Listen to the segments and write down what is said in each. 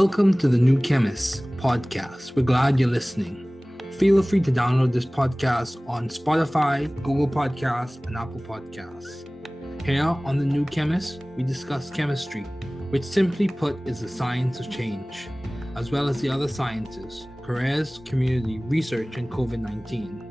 Welcome to the New Chemist podcast. We're glad you're listening. Feel free to download this podcast on Spotify, Google Podcasts, and Apple Podcasts. Here on the New Chemist, we discuss chemistry, which simply put is the science of change, as well as the other sciences, careers, community, research, and COVID-19.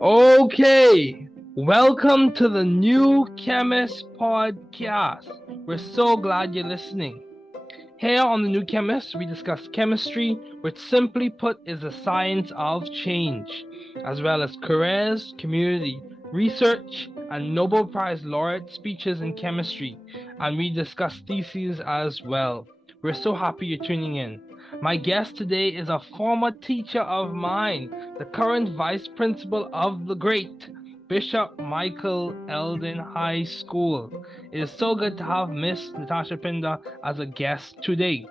Okay, welcome to the New Chemist podcast. We're so glad you're listening. Here on the New Chemist, we discuss chemistry, which simply put is the science of change, as well as careers, community, research, and Nobel Prize laureate speeches in chemistry. And we discuss theses as well. We're so happy you're tuning in. My guest today is a former teacher of mine, the current vice principal of the great Bishop Michael Eldon High School. It is so good to have Miss Natasha Pinder as a guest today.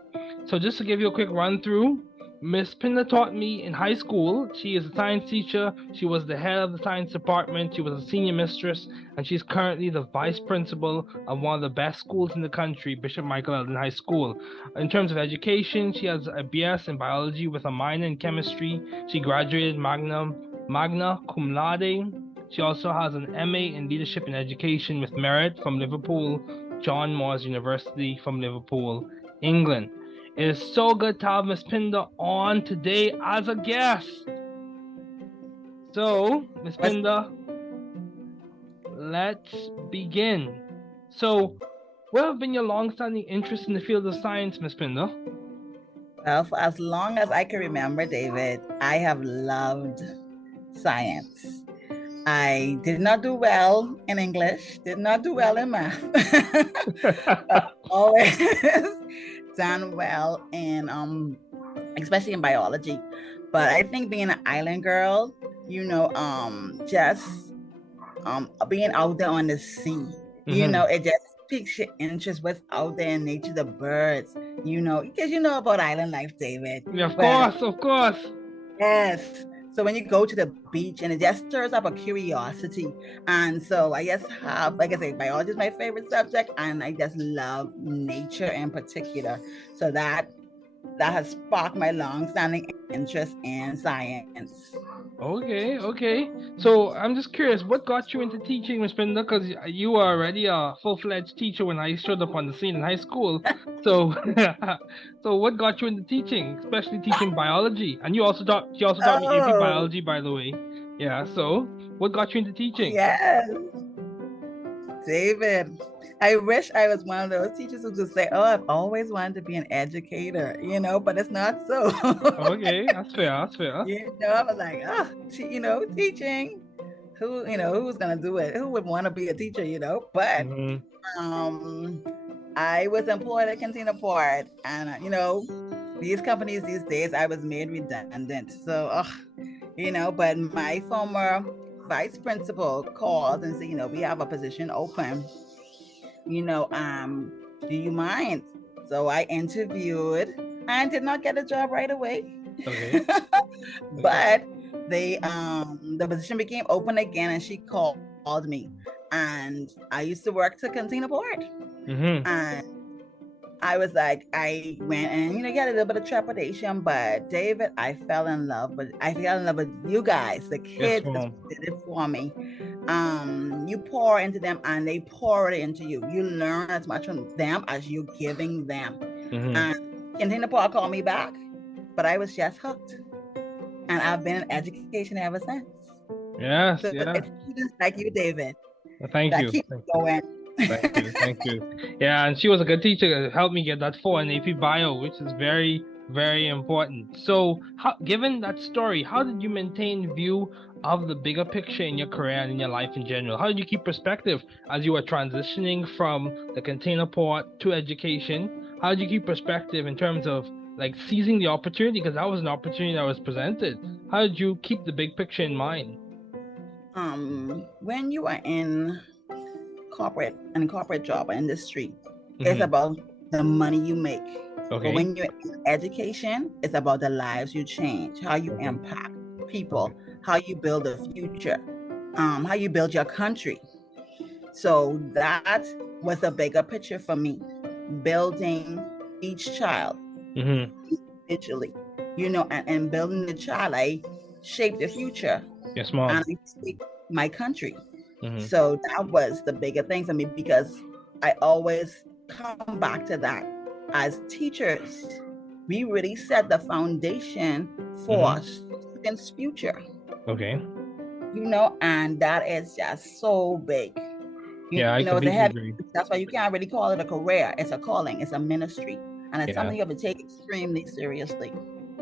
So just to give you a quick run through, Miss Pinder taught me in high school. She is a science teacher. She was the head of the science department. She was a senior mistress, and she's currently the vice principal of one of the best schools in the country, Bishop Michael Eldon High School. In terms of education, she has a BS in biology with a minor in chemistry. She graduated magna cum laude. She also has an MA in leadership and education with merit from Liverpool, John Moores University from Liverpool, England. It is so good to have Miss Pinder on today as a guest. So, Miss Pinder, let's begin. So, what have been your long-standing interest in the field of science, Miss Pinder? Well, for as long as I can remember, David, I have loved science. I did not do well in English, did not do well in math. Always done well in especially in biology. But I think being an island girl, just being out there on the sea, it just piques your interest what's out there in nature, the birds, because you know about island life, David. Yeah, of course. Yes. So when you go to the beach, and it just stirs up a curiosity. And so I just like I say, biology is my favorite subject, and I just love nature in particular. So that has sparked my long-standing interest in science. Okay. So I'm just curious, what got you into teaching, Miss Pinder? Because you were already a full-fledged teacher when I showed up on the scene in high school. So, so what got you into teaching, especially teaching biology? And she also taught me AP biology, by the way. Yeah. So, what got you into teaching? Yes, David. I wish I was one of those teachers who just say, "Oh, I've always wanted to be an educator," but it's not so. Okay, that's fair. I was like, teaching. Who's gonna do it? Who would want to be a teacher? But I was employed at Cantina Port, and these companies these days, I was made redundant. So, but my former vice principal called and said, we have a position open. Do you mind? So I interviewed and did not get a job right away. Okay. But the position became open again, and she called me. And I used to work to Cantina Port. Mm-hmm. And I was like, I went and, get a little bit of trepidation, but David, I fell in love with you guys, the kids that did it for me. You pour into them and they pour it into you. You learn as much from them as you're giving them. Mm-hmm. And Cantina Port called me back, but I was just hooked. And I've been in education ever since. Yes, so it's students like you, David. Well, thank you. Keep going. Thank you. Yeah, and she was a good teacher to help me get that 4 in AP Bio, which is very, very important. So, given that story, how did you maintain view of the bigger picture in your career and in your life in general? How did you keep perspective as you were transitioning from the Container Port to education? How did you keep perspective in terms of seizing the opportunity, because that was an opportunity that was presented? How did you keep the big picture in mind? When you are in corporate job or industry, it's about the money you make. Okay. But when you're in education, it's about the lives you change, how you impact people, how you build a future, how you build your country. So that was a bigger picture for me, building each child individually, and building the child. I shaped the future. Yes, mom. And I shaped my country. So that was the bigger thing for me, because I always come back to that. As teachers, we really set the foundation for students' future. Okay. And that is just so big. I completely agree. That's why you can't really call it a career. It's a calling. It's a ministry. And it's something you have to take extremely seriously.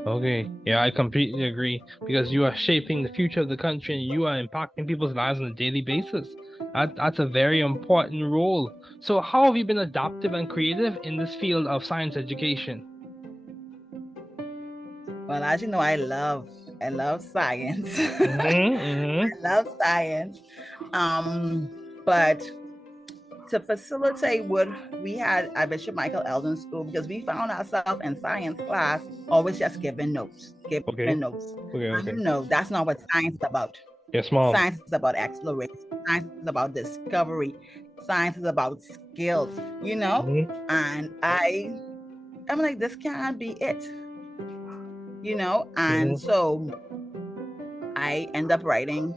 Okay. Yeah, I completely agree, because you are shaping the future of the country and you are impacting people's lives on a daily basis. That's a very important role. So how have you been adaptive and creative in this field of science education? Well, as you know, I love science. I love science. But to facilitate what we had at Bishop Michael Eldon School, because we found ourselves in science class always just giving notes. That's not what science is about. Yes, mom. Science is about exploration. Science is about discovery. Science is about skills, And I'm like, this can't be it, And so I end up writing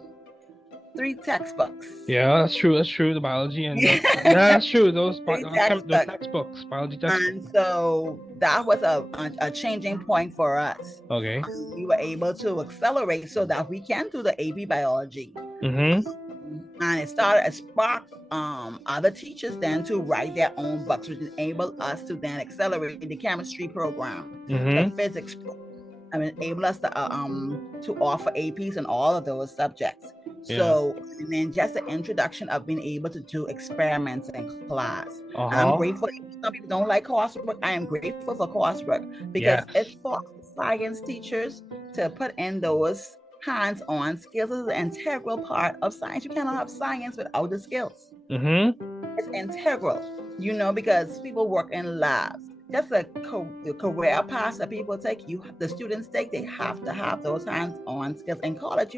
3 textbooks. Yeah, that's true. The biology and that's true. Those textbooks, biology textbooks. And so that was a changing point for us. Okay. We were able to accelerate so that we can do the AP biology. And it sparked other teachers then to write their own books, which enabled us to then accelerate the chemistry program, the physics program, and enable us to offer APs in all of those subjects. So, and then just the introduction of being able to do experiments in class. I'm grateful. Some people don't like coursework. I am grateful for coursework, because it forces science teachers to put in those hands-on skills. Is an integral part of science. You cannot have science without the skills. It's integral, because people work in labs. Just the career path that people take, the students take, they have to have those hands-on skills. In college,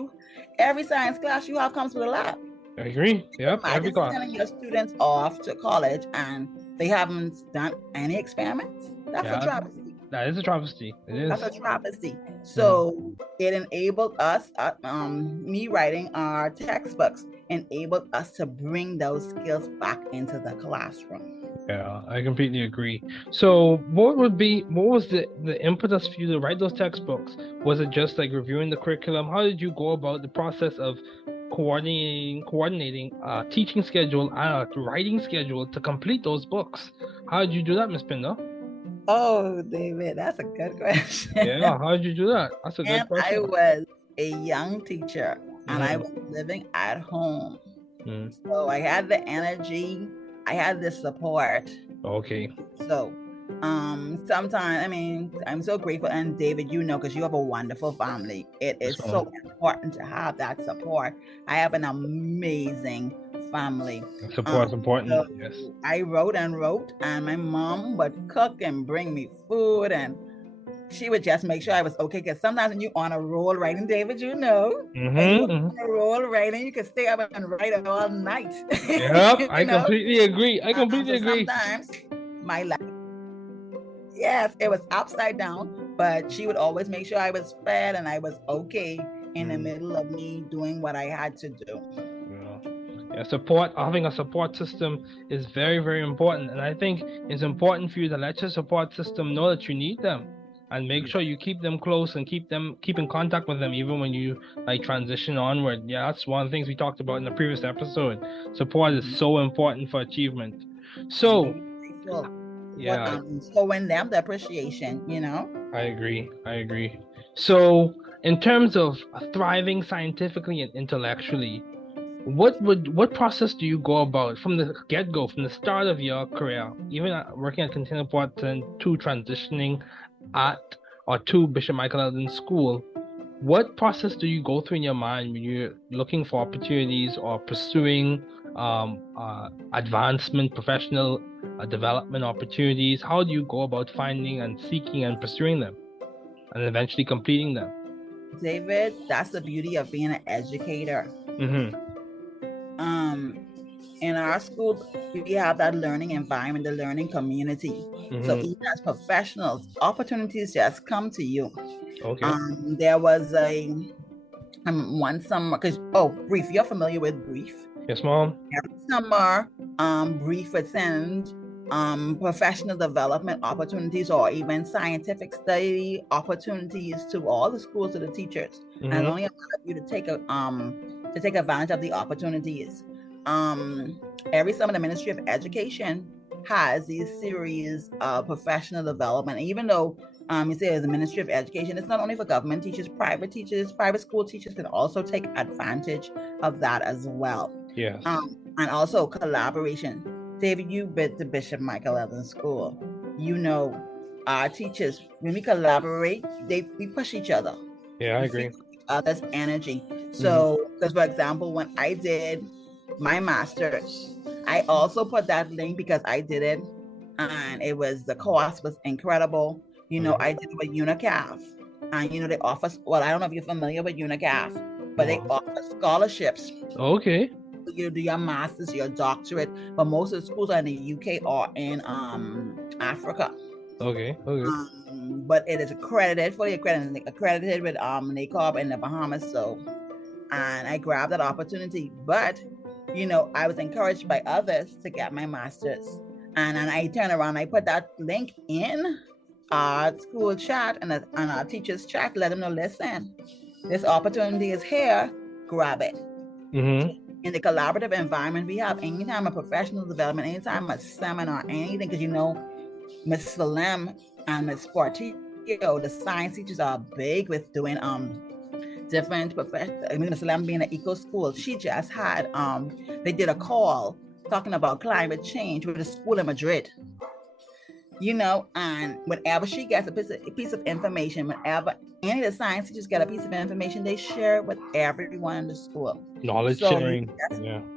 every science class you have comes with a lab. I agree. Yep. Imagine sending your students off to college and they haven't done any experiments. That's a travesty. That is a travesty. It is. That's a travesty. So it enabled us, me writing our textbooks, enabled us to bring those skills back into the classroom. Yeah, I completely agree. So what was the impetus for you to write those textbooks? Was it just like reviewing the curriculum? How did you go about the process of coordinating a teaching schedule and a writing schedule to complete those books? How did you do that, Miss Pinder? Oh, David, that's a good question. Yeah, how did you do that? That's a good question. I was a young teacher and I was living at home. So I had the energy, I had the support. Okay. So sometimes, I'm so grateful, and David, because you have a wonderful family. It is so important to have that support. I have an amazing family. Support is important. So yes. I wrote, and my mom would cook and bring me food, and she would just make sure I was okay. Because sometimes when you're on a roll writing, David, on a roll writing, you can stay up and write all night. Yep, I completely agree. Sometimes my life, yes, it was upside down, but she would always make sure I was fed and I was okay in the middle of me doing what I had to do. Yeah, having a support system is very, very important. And I think it's important for you to let your support system know that you need them. And make sure you keep them close and keep in contact with them even when you transition onward. Yeah, that's one of the things we talked about in the previous episode. Support is so important for achievement. So, showing them the appreciation, I agree. So, in terms of thriving scientifically and intellectually, what process do you go about from the get-go, from the start of your career, even working at Container Port and to transitioning to Bishop Michael Eldon School? What process do you go through in your mind when you're looking for opportunities or pursuing advancement, professional development opportunities? How do you go about finding and seeking and pursuing them and eventually completing them? David, that's the beauty of being an educator. Mm-hmm. In our school, we have that learning environment, the learning community. So Mm-hmm. even as professionals, opportunities just come to you. Okay. There was a one summer, because Brief, you're familiar with Brief? Yes, mom. Every summer, Brief would send professional development opportunities or even scientific study opportunities to all the schools, to the teachers, and Mm-hmm. only allow you to take advantage of the opportunities. Every summer, the Ministry of Education has these series of professional development. Even though you say as the Ministry of Education, it's not only for government teachers, private school teachers can also take advantage of that as well. Yes. And also collaboration. David, you've been to Bishop Michael Eldon School. You know, our teachers, when we collaborate, we push each other. Yeah, I We agree. feel each other's energy. So, because for example, when I did my master's, I also put that link because I did it, and the course was incredible. I did it with UNICAF, and they offer. Well, I don't know if you're familiar with UNICAF, but they offer scholarships. Okay. You do your master's, your doctorate, but most of the schools are in the UK or in Africa. Okay. But it is fully accredited with NACOB in the Bahamas. So, and I grabbed that opportunity. But I was encouraged by others to get my master's, and then I turned around, I put that link in our school chat and our teachers chat, let them know, listen, this opportunity is here, grab it. Mm-hmm. In the collaborative environment we have, anytime a professional development, anytime a seminar, anything, because Miss Salem and Miss Portillo, the science teachers are big with doing different professions. Miss Salem being an eco school, she just had they did a call talking about climate change with a school in Madrid. And whenever she gets a piece of information, whenever any of the science teachers get a piece of information, they share it with everyone in the school. Knowledge sharing.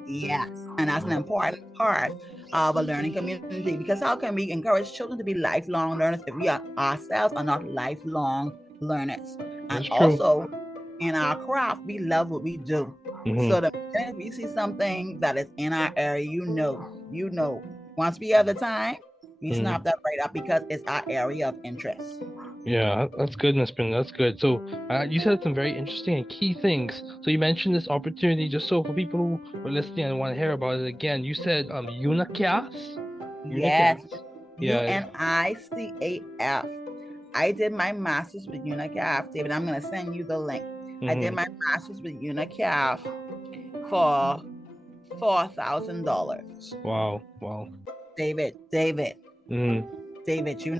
Yes, and that's an important part of a learning community, because how can we encourage children to be lifelong learners if we ourselves are not lifelong learners? That's And true. also, in our craft, we love what we do. Mm-hmm. So the minute we see something that is in our area, once we have the time, we snap that right up because it's our area of interest. Yeah, that's good, Miss Pinder. That's good. So you said some very interesting and key things. So you mentioned this opportunity, just so for people who are listening and want to hear about it again, you said UNICAF? Yes. Yeah. UNICAF. I did my master's with UNICAF, David. I'm going to send you the link. I did my master's with UNICAF for $4,000. Wow. David. Mm-hmm. David, you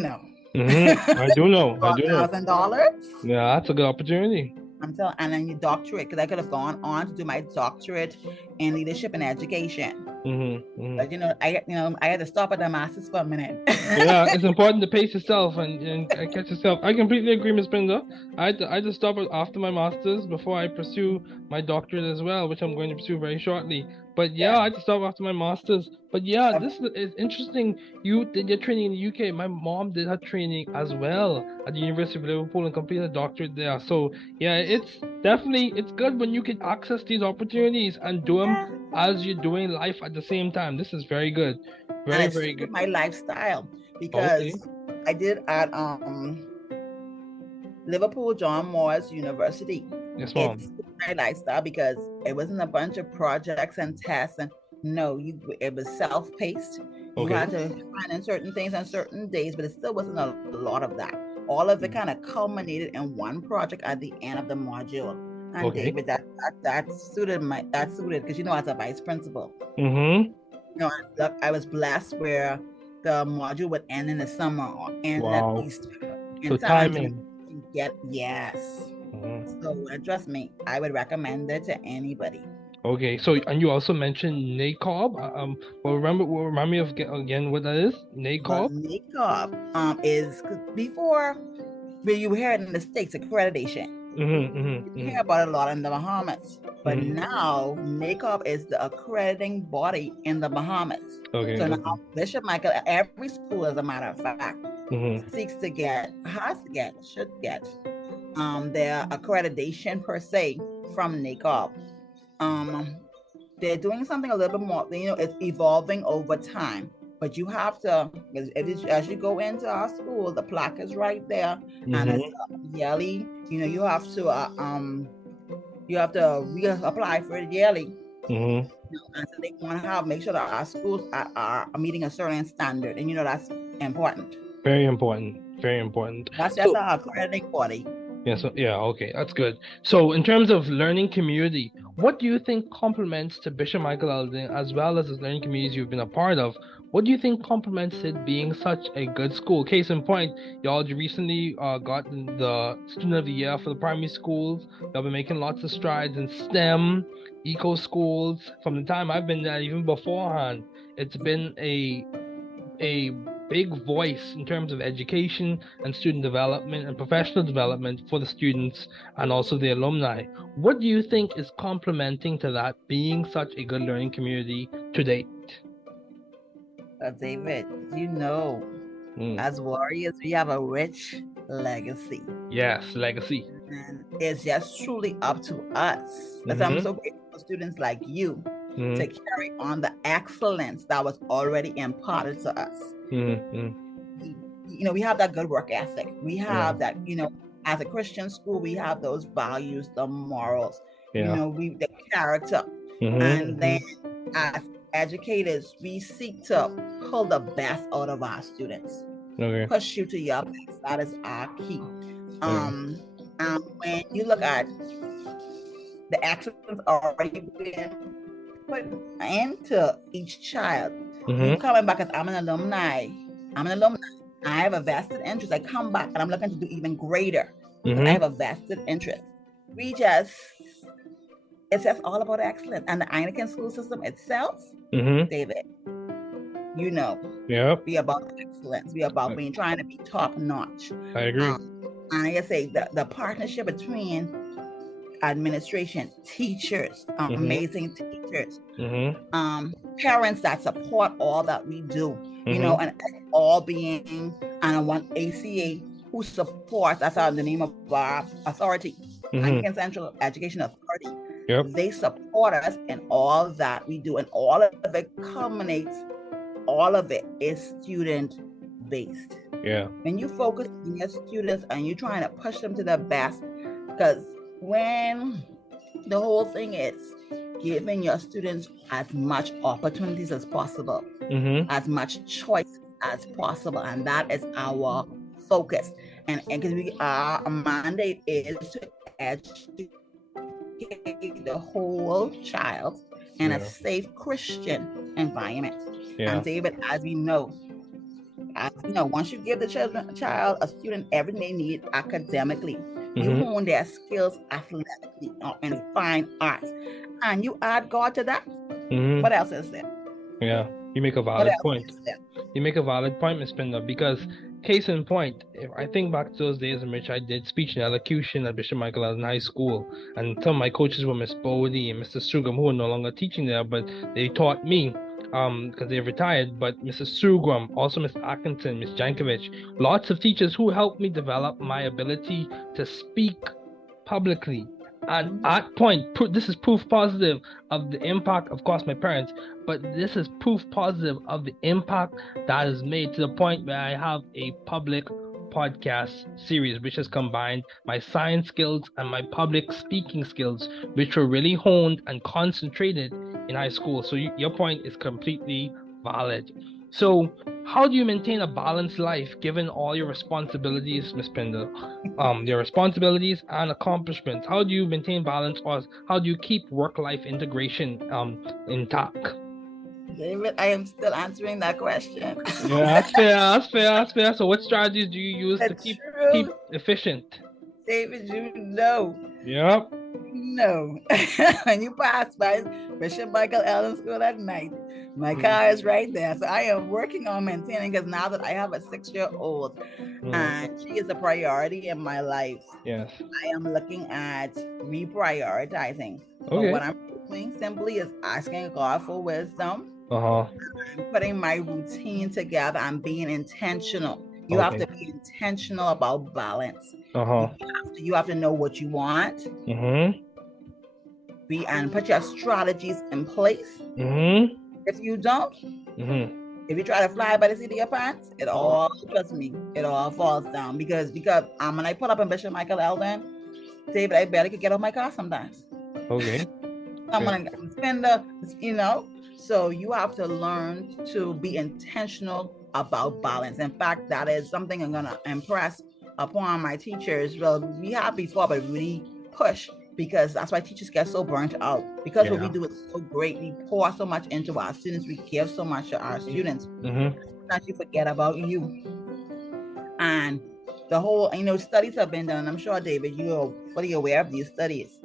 know. Mm-hmm. I do know. $4,000. Yeah, that's a good opportunity. And then your doctorate, because I could have gone on to do my doctorate in leadership and education. But I had to stop at the master's for a minute. Yeah, it's important to pace yourself and catch yourself. I completely agree, Ms. Pinder. I had to stop after my master's before I pursue my doctorate as well, which I'm going to pursue very shortly. But I had to stop after my master's. But this is interesting. You did your training in the UK. My mom did her training as well at the University of Liverpool and completed a doctorate there. So it's good when you can access these opportunities and do them as you're doing life at the same time. This is very good. Very good. My lifestyle, because I did at Liverpool John Moores University. Yes, mom. It's my lifestyle because it wasn't a bunch of projects and tests, and it was self-paced. You had to find in certain things on certain days, but it still wasn't a lot of that. All of it kind of culminated in one project at the end of the module. And David, that suited because as a vice principal, I was blessed where the module would end in the summer or end at Easter. So timing. So trust me, I would recommend it to anybody. Okay, so and you also mentioned NACOB. Remind me of again what that is. NACOB. NACOB is before where you hear it in the States, accreditation. You hear about it a lot in the Bahamas, but now NACOB is the accrediting body in the Bahamas. So now Bishop Michael, every school, as a matter of fact, should get their accreditation per se from NACOB. They're doing something a little bit more, it's evolving over time. But you have to, as you go into our school, the plaque is right there, and it's yearly. You have to reapply for it yearly. And so they want to make sure that our schools are meeting a certain standard, and that's important. Very important. Very important. That's just our accrediting body. Okay, that's good. So in terms of learning community, what do you think complements to Bishop Michael Eldon, as well as the learning communities you've been a part of? What do you think complements it being such a good school? Case in point, y'all recently got the Student of the Year for the primary schools. Y'all been making lots of strides in STEM, eco schools. From the time I've been there, even beforehand, it's been a big voice in terms of education and student development and professional development for the students and also the alumni. What do you think is complementing to that being such a good learning community to date? David, as warriors, we have a rich legacy. Yes, legacy. And it's just truly up to us. That's I'm so grateful for students like you to carry on the excellence that was already imparted to us. We have that good work ethic. We have that, as a Christian school, we have those values, the morals, the character. And then as educators, we seek to pull the best out of our students. Push you to your best. That is our key. And when you look at the excellence already being put into each child, you coming back as I'm an alumni. I have a vested interest. I come back and I'm looking to do even greater. I have a vested interest. It's just all about excellence. And the Anglican school system itself, David, we about excellence. We about being trying to be top notch. I agree. And I say the partnership between administration, teachers, amazing teachers, parents that support all that we do, and all being, and I want ACA who supports, that's the name of our authority, Anglican Central Education Authority. They support us in all that we do, and all of it culminates, all of it is student based. When you focus on your students and you're trying to push them to their best, because when the whole thing is giving your students as much opportunities as possible, as much choice as possible, and that is our focus. And because our mandate is to educate the whole child in a safe Christian environment. And David, as we know, once you give the child, a student, everything they need academically, you hone their skills athletically in fine arts, and you add God to that. What else is there? You make a valid point. You make a valid point, Ms. Pinder, because case in point, if I think back to those days in which I did speech and elocution at Bishop Michael Eldon High School, and some of my coaches were Miss Bodie and Mr. Sugam, who are no longer teaching there, but they taught me because they've retired. But Mrs. Sugram, also Miss Atkinson, Miss Jankovic, lots of teachers who helped me develop my ability to speak publicly. And at point, this is proof positive of the impact, of course, my parents, but this is proof positive of the impact that is made to the point where I have a public podcast series which has combined my science skills and my public speaking skills, which were really honed and concentrated in high school. So your point is completely valid. So how do you maintain a balanced life given all your responsibilities, Ms. Pinder? Your responsibilities and accomplishments. How do you maintain balance, or how do you keep work-life integration intact? David, I am still answering that question. That's fair. So what strategies do you use to keep efficient? David, when you pass by Bishop Michael Eldon School at night, my car is right there. So I am working on maintaining, because now that I have a 6-year-old and she is a priority in my life, I am looking at reprioritizing. But what I'm doing simply is asking God for wisdom. I'm putting my routine together. I'm being intentional. You have to be intentional about balance. Uh-huh. You have to know what you want. Mm-hmm. And put your strategies in place. Mm-hmm. If you don't, Mm-hmm. if you try to fly by the seat of your pants, it all, trust me, it all falls down. Because when I pull up in Bishop Michael Eldon, David, I barely could get off my car sometimes. Okay. I'm gonna spend so you have to learn to be intentional about balance. In fact, that is something I'm gonna impress upon my teachers. Well, we have before, but really push, because that's why teachers get so burnt out, because what we do is so great. We pour so much into our students, we give so much to our students that you forget about you. And the whole, studies have been done, and I'm sure, David, you're fully aware of these studies.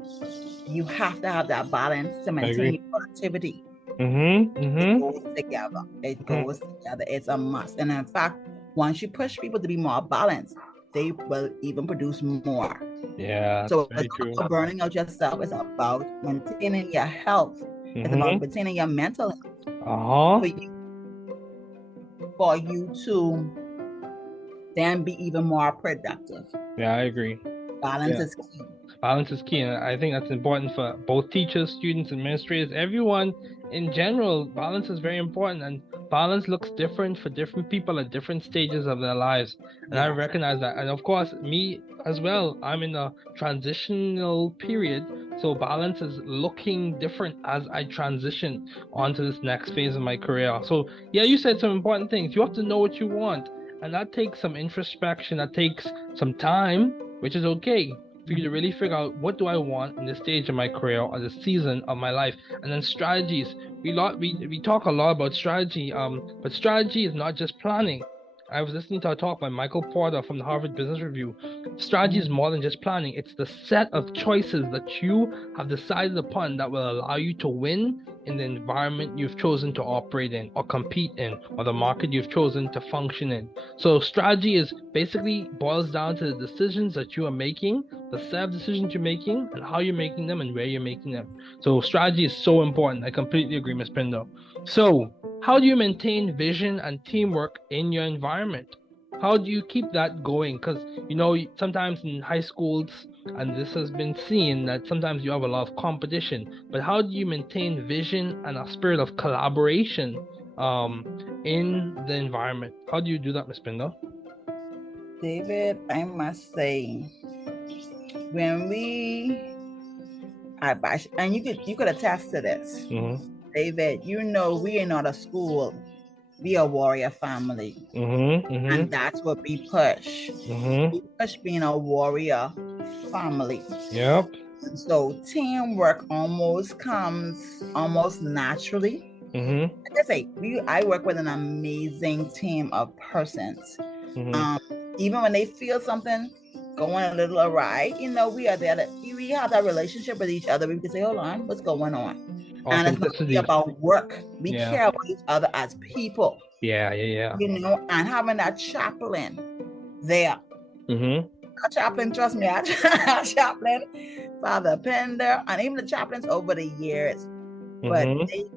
You have to have that balance to maintain your productivity. It goes together. It goes together. It's a must. And in fact, once you push people to be more balanced, they will even produce more. Yeah. So it's not about burning out yourself. It's about maintaining your health. It's about maintaining your mental health. For you to then be even more productive. Yeah, I agree. Balance is key. Balance is key, and I think that's important for both teachers, students, administrators, everyone in general. Balance is very important, and balance looks different for different people at different stages of their lives. And I recognize that. And of course, me as well, I'm in a transitional period, so balance is looking different as I transition onto this next phase of my career. So yeah, you said some important things. You have to know what you want, and that takes some introspection, that takes some time, which is okay, for you to really figure out, what do I want in this stage of my career or the season of my life. And then strategies. We talk a lot about strategy, but strategy is not just planning. I was listening to a talk by Michael Porter from the Harvard Business Review. Strategy is more than just planning. It's the set of choices that you have decided upon that will allow you to win in the environment you've chosen to operate in or compete in, or the market you've chosen to function in. So strategy is basically boils down to the decisions that you are making, the set of decisions you're making, and how you're making them and where you're making them. So strategy is so important. I completely agree, Ms. Pinder. So how do you maintain vision and teamwork in your environment? How do you keep that going? Because, sometimes in high schools, and this has been seen, that sometimes you have a lot of competition. But how do you maintain vision and a spirit of collaboration in the environment? How do you do that, Ms. Pinder? David, I must say, when and you could attest to this, David, we are not a school. We are a warrior family. And that's what we push. We push being a warrior family. Yep. So teamwork almost comes naturally. Like I say, I work with an amazing team of persons. Even when they feel something going a little awry, we are there. We have that relationship with each other. We can say, hold on, what's going on? And it's not really about work. We care about each other as people. Yeah. And having that chaplain there. Our chaplain, trust me, our chaplain, Father Pinder, and even the chaplains over the years. But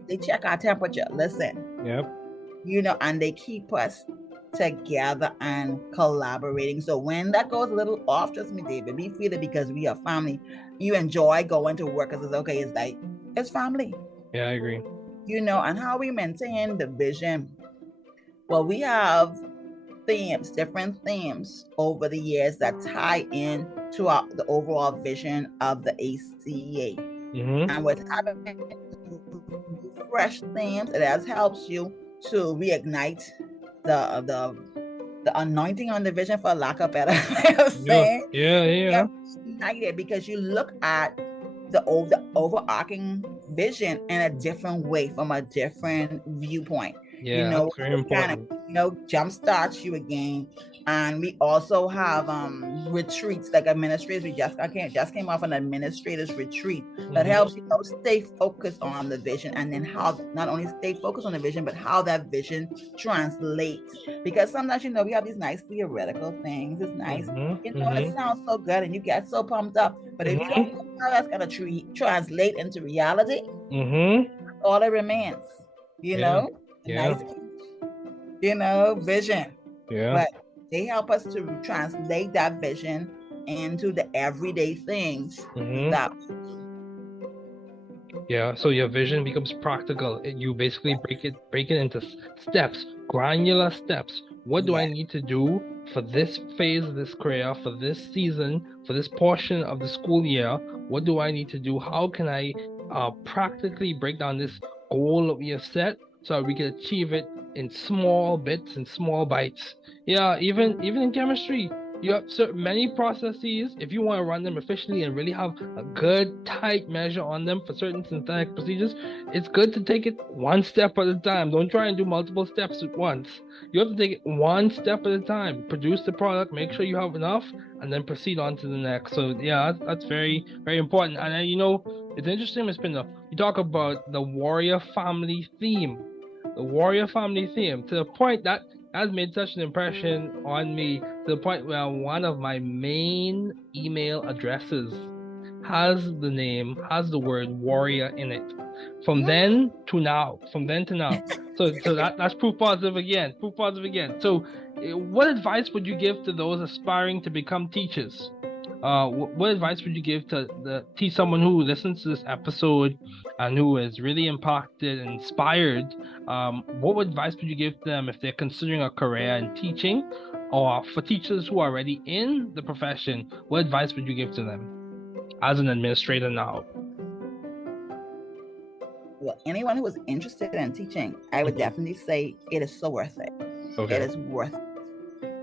they check our temperature. Listen. Yep. And they keep us together and collaborating. So when that goes a little off, trust me, David, we feel it because we are family. You enjoy going to work because it's okay. It's like, it's family. Yeah, I agree. And how we maintain the vision. Well, we have different themes over the years that tie in to the overall vision of the ACA. And with having fresh themes, it helps you to reignite the anointing on the vision, for lack of better way of saying. Yeah. Ignited because you look at the overarching vision in a different way, from a different viewpoint. Yeah, that's very important. Jumpstarts you again. And we also have retreats, like administrators. We just came off an administrators retreat that helps stay focused on the vision, and then how not only stay focused on the vision, but how that vision translates. Because sometimes we have these nice theoretical things. It's nice, it sounds so good, and you get so pumped up. But if you don't know how that's gonna translate into reality, all it remains, nice, vision. Yeah. But they help us to translate that vision into the everyday things Mm-hmm. that. Yeah, so your vision becomes practical. You basically break it into steps, granular steps. What do I Yeah. need to do for this phase of this career, for this season, for this portion of the school year? What do I need to do? How can I practically break down this goal that we have set so that we can achieve it in small bits and small bites? Yeah, even in chemistry, you have many processes. If you want to run them efficiently and really have a good tight measure on them for certain synthetic procedures, it's good to take it one step at a time. Don't try and do multiple steps at once. You have to take it one step at a time. Produce the product, make sure you have enough, and then proceed on to the next. So yeah, that's very, very important. And it's interesting, Ms. Pinder. You talk about the warrior family theme. The warrior family theme, to the point that has made such an impression on me, to the point where one of my main email addresses has the word warrior in it. From then to now. So that's proof positive again. Proof positive again. So what advice would you give to those aspiring to become teachers? What advice would you give to someone who listens to this episode and who is really impacted and inspired? What advice would you give them if they're considering a career in teaching, or for teachers who are already in the profession? What advice would you give to them as an administrator now? Well, anyone who is interested in teaching, I would definitely say it is so worth it. Okay. It is worth it.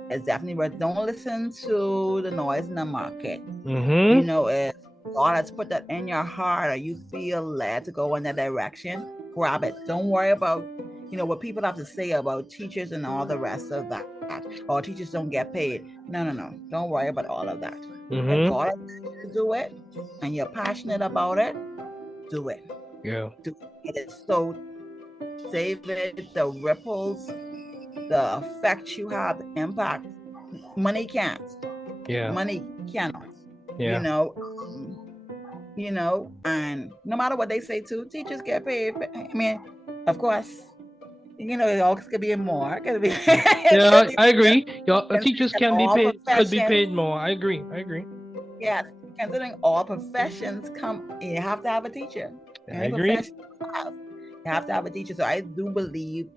It's definitely worth it. Don't listen to the noise in the market. Mm-hmm. If God has put that in your heart or you feel led to go in that direction, grab it. Don't worry about, what people have to say about teachers and all the rest of that. Or teachers don't get paid. No. Don't worry about all of that. Mm-hmm. If God has you to do it and you're passionate about it, do it. Yeah. It is so, David, the ripples, the effect you have, the impact, money can't. Yeah. Money cannot. Yeah. And no matter what they say too, teachers get paid. I mean, of course, it always could be more. Could be. Yeah, I agree. Teachers could be paid more. I agree. Yes, considering all professions you have to have a teacher. I agree. You have to have a teacher. So I do believe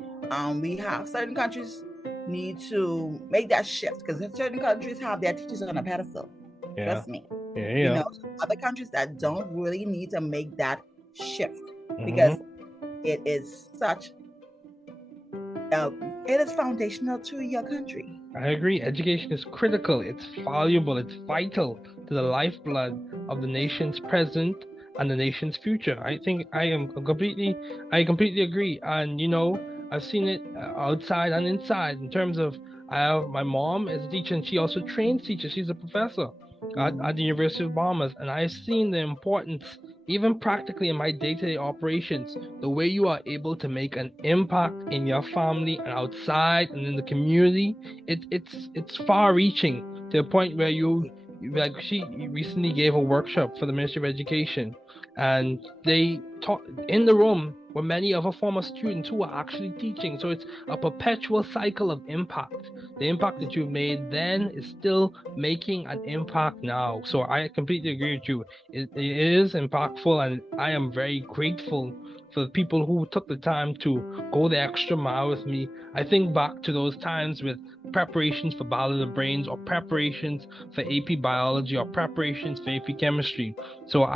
we have certain countries need to make that shift, because certain countries have their teachers on a pedestal. Yeah. Trust me. Yeah. Other countries that don't really need to make that shift, because it is such it is foundational to your country. I agree. Education is critical. It's valuable. It's vital to the lifeblood of the nation's present and the nation's future. I think I completely agree. And I've seen it outside and inside, in terms of, my mom is a teacher and she also trains teachers. She's a professor at the University of Bahamas, and I've seen the importance, even practically in my day-to-day operations, the way you are able to make an impact in your family and outside and in the community. It's far-reaching, to the point where she recently gave a workshop for the Ministry of Education, and they taught in the room were many of her former students who are actually teaching. So it's a perpetual cycle of impact. The impact that you made then is still making an impact now. So I completely agree with you. It is impactful, and I am very grateful for the people who took the time to go the extra mile with me. I think back to those times with preparations for Battle of the Brains, or preparations for AP Biology, or preparations for AP Chemistry. So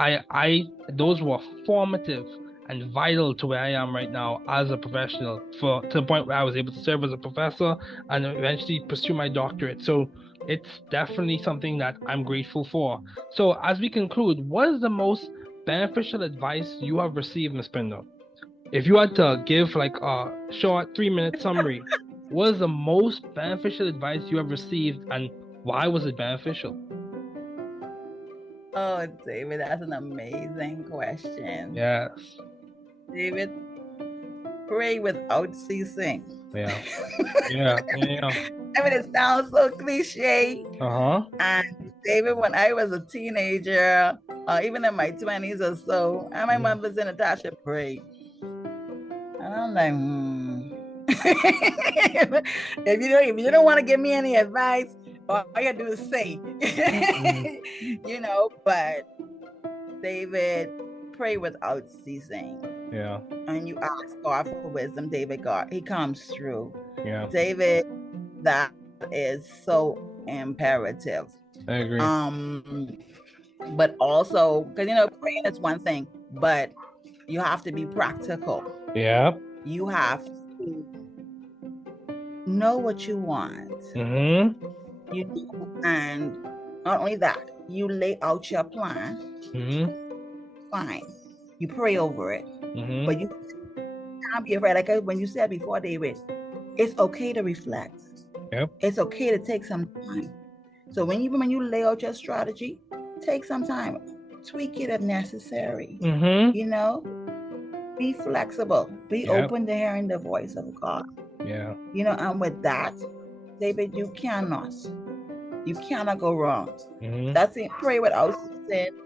those were formative and vital to where I am right now as a professional, to the point where I was able to serve as a professor and eventually pursue my doctorate. So it's definitely something that I'm grateful for. So as we conclude, what is the most beneficial advice you have received, Ms. Pinder? If you had to give like a short 3-minute summary, what is the most beneficial advice you have received, and why was it beneficial? Oh, David, that's an amazing question. Yes. David, pray without ceasing. Yeah. I mean, it sounds so cliche. And David, when I was a teenager, even in my 20s or so, and my mom was in Natasha, pray. And I'm like, if you don't want to give me any advice, all you do is say, you know, but David, pray without ceasing. Yeah. And you ask God for wisdom, David, God, he comes through. Yeah. David, that is so imperative. I agree. But also, because, you know, praying is one thing, but you have to be practical. Yeah. You have to know what you want. Mm-hmm. You do, and not only that, you lay out your plan. Mm-hmm. Fine. You pray over it. Mm-hmm. But you can't be afraid. Like when you said before, David, it's okay to reflect. Yep. It's okay to take some time. So when you lay out your strategy, take some time. Tweak it if necessary. Mm-hmm. You know, be flexible. Be open to hearing the voice of God. Yeah. You know, and with that, David, you cannot go wrong. Mm-hmm. That's it. Pray without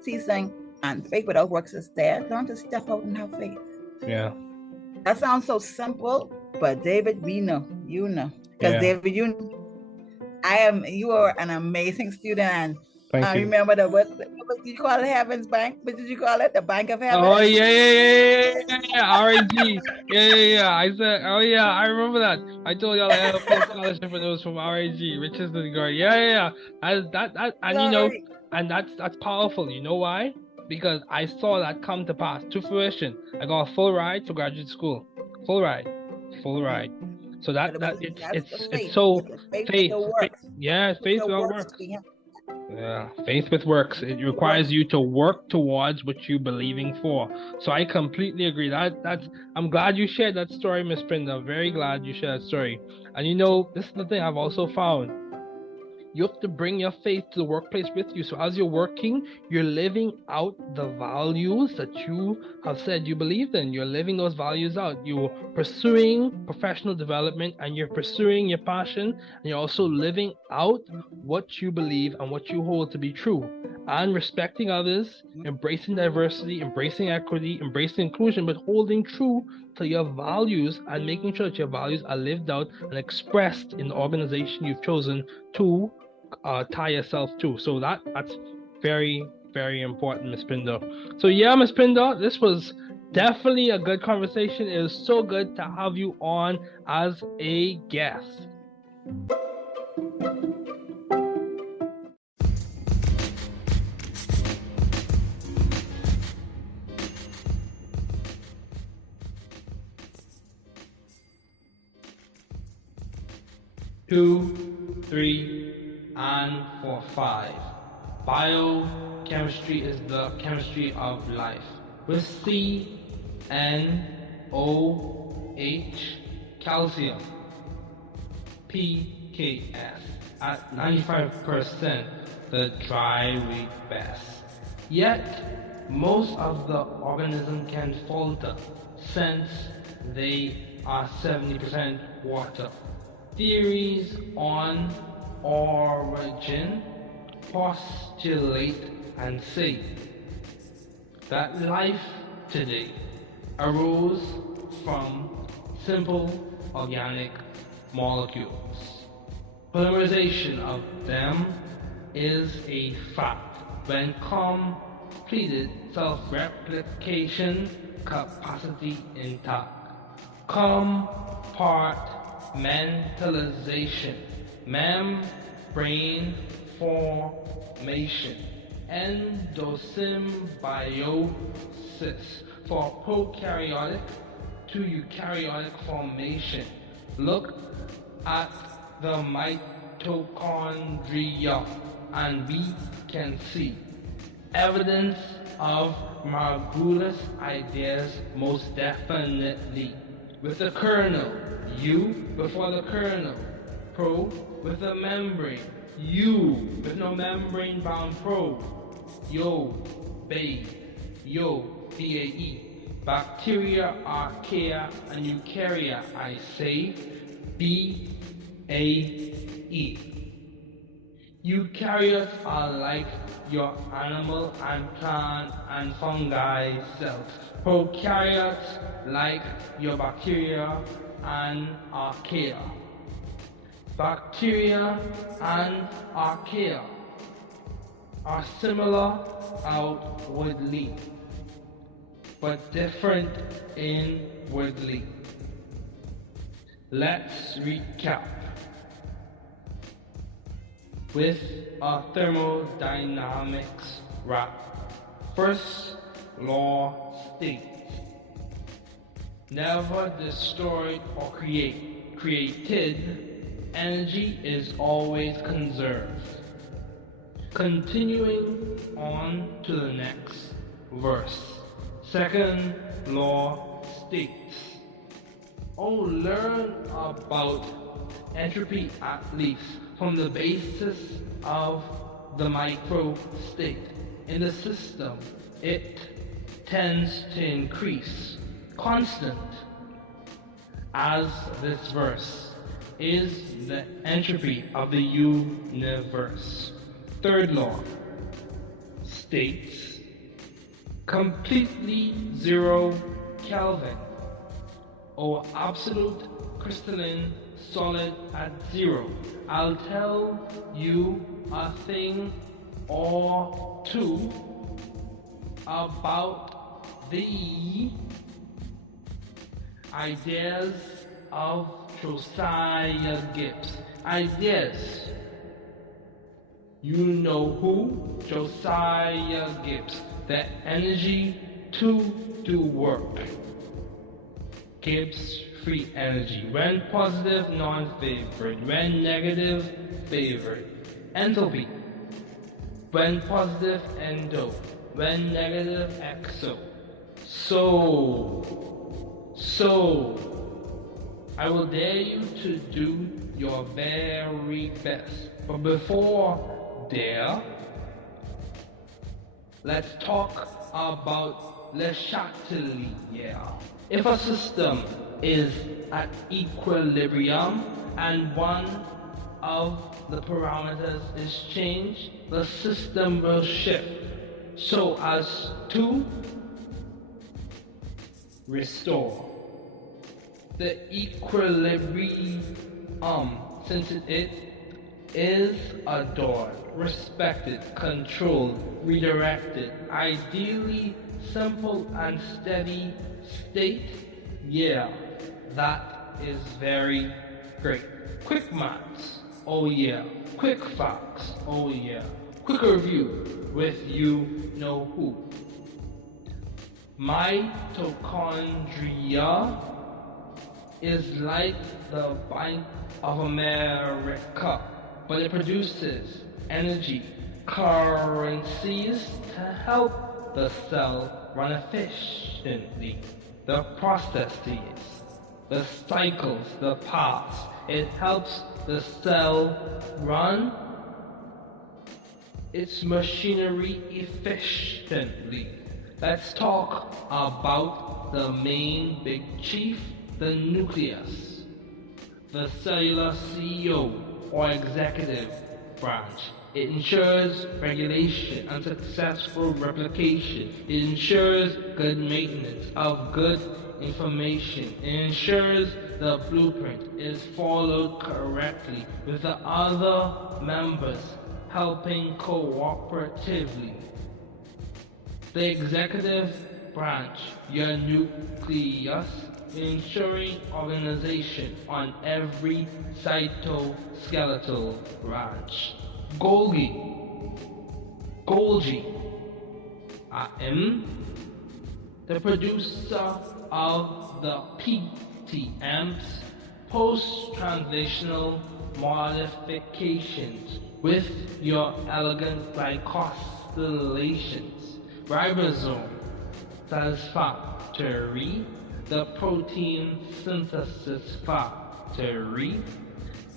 ceasing, and faith without works is dead. Learn to step out and have faith. Yeah. That sounds so simple, but David, we know, you know, because David, you are an amazing student, and Thank you. Remember what did you call it? Heaven's Bank? What did you call it? The Bank of Heaven? Oh yeah. RAG. Yeah. I said, oh yeah, I remember that. I told y'all I had a full scholarship for those from RAG, Riches to the Glory. Yeah. That, and you know, and that's powerful. You know why? Because I saw that come to pass, to fruition. I got a full ride to graduate school. Full ride. So it's so faith. Yeah, faith without works. Yeah, faith with works. It requires you to work towards what you're believing for. So I completely agree. I'm glad you shared that story, Miss Pinder. I'm very glad you shared that story. And you know, this is the thing I've also found. You have to bring your faith to the workplace with you. So as you're working, you're living out the values that you have said you believe in. You're living those values out. You're pursuing professional development, and you're pursuing your passion, and you're also living out what you believe and what you hold to be true. And respecting others, embracing diversity, embracing equity, embracing inclusion, but holding true to your values and making sure that your values are lived out and expressed in the organization you've chosen to tie yourself to. So that's very, very important, Miss Pinder. So yeah, Miss Pinder, this was definitely a good conversation. It was so good to have you on as a guest. Two, three, and 4, 5. Biochemistry is the chemistry of life. With CnOH, calcium, PKS, at 95%, the dry weight best. Yet, most of the organism can falter since they are 70% water. Theories on origin postulate and say that life today arose from simple organic molecules. Polymerization of them is a fact when completed self-replication capacity intact. Compartmentalization, membrane formation, endosymbiosis for prokaryotic to eukaryotic formation. Look at the mitochondria and we can see evidence of Margulis ideas most definitely. With the kernel, U before the kernel, pro with the membrane, U with no membrane bound pro, yo, bae, yo, BAE. Bacteria, archaea, and eukarya, I say, BAE. Eukaryotes are like your animal and plant and fungi cells. Prokaryotes like your bacteria and archaea. Bacteria and archaea are similar outwardly, but different inwardly. Let's recap with a thermodynamics wrap. First law states, never destroyed or created, energy is always conserved. Continuing on to the next verse. Second law states, learn about entropy at least from the basis of the micro state. In the system, it tends to increase, constant, as this verse is the entropy of the universe. Third law states, completely zero Kelvin, or absolute crystalline solid at zero. I'll tell you a thing or two about the ideas of Josiah Gibbs. Ideas. You know who? Josiah Gibbs. The energy to do work. Gibbs free energy. When positive, non-favored. When negative, favored. Enthalpy. When positive, endo. When negative, exo. So, I will dare you to do your very best. But before dare, let's talk about Le Chatelier. If a system is at equilibrium and one of the parameters is changed, the system will shift so as to restore the equilibrium, since it is adored, respected, controlled, redirected, ideally simple and steady state. Yeah, that is very great. Quick maths, oh yeah. Quick facts, oh yeah. Quick review with you know who. Mitochondria is like the Bank of America, but it produces energy, currencies to help the cell run efficiently. The processes, the cycles, the paths, it helps the cell run its machinery efficiently. Let's talk about the main big chief, the nucleus, the cellular CEO or executive branch. It ensures regulation and successful replication. It ensures good maintenance of good information. It ensures the blueprint is followed correctly with the other members helping cooperatively. The executive branch, your nucleus, ensuring organization on every cytoskeletal branch. Golgi, the producer of the PTMs, post-translational modifications with your elegant glycosylations. Ribosome, satisfactory, the protein synthesis factory.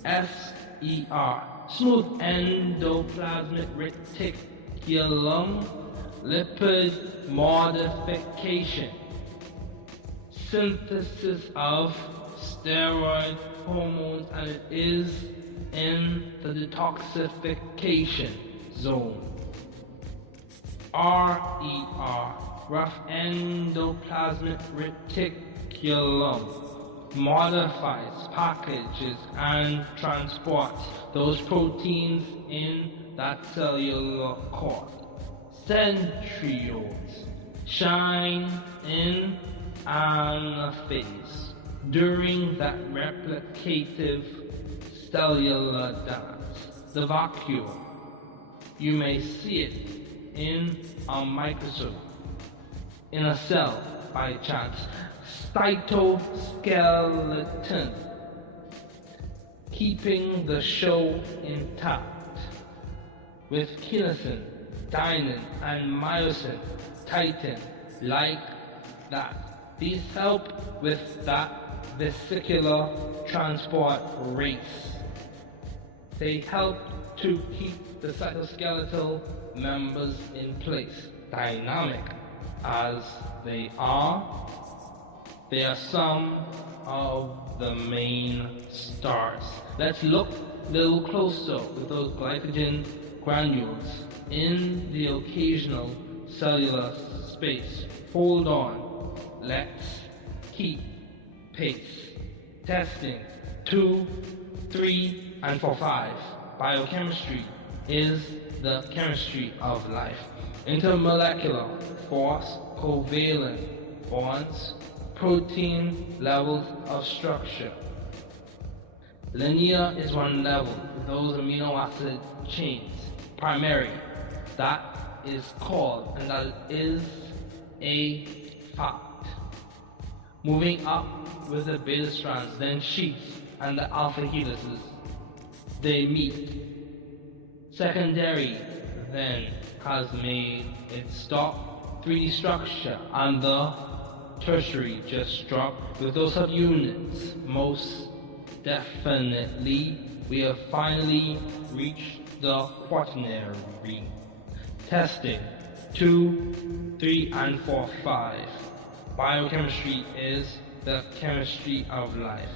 SER, smooth endoplasmic reticulum, lipid modification, synthesis of steroid hormones, and it is in the detoxification zone. RER, rough endoplasmic reticulum, modifies, packages, and transports those proteins in that cellular cord. Centrioles shine in anaphase during that replicative cellular dance, the vacuole. You may see it in a microscope, in a cell by chance, cytoskeleton, keeping the show intact, with kinesin, dynein, and myosin tighten like that. These help with that vesicular transport race. They help to keep the cytoskeletal members in place, dynamic as they are some of the main stars. Let's look a little closer with those glycogen granules in the occasional cellular space. Hold on. Let's keep pace. Testing 2, 3, and 4, 5. Biochemistry is the chemistry of life. Intermolecular force, covalent bonds, protein levels of structure. Linear is one level with those amino acid chains. Primary, that is called, and that is a fact. Moving up with the beta strands, then sheets and the alpha helices, they meet. Secondary then has made its stop 3D structure, and the tertiary just dropped with those subunits. Most definitely, we have finally reached the quaternary. Testing 2, 3, and 4, 5. Biochemistry is the chemistry of life.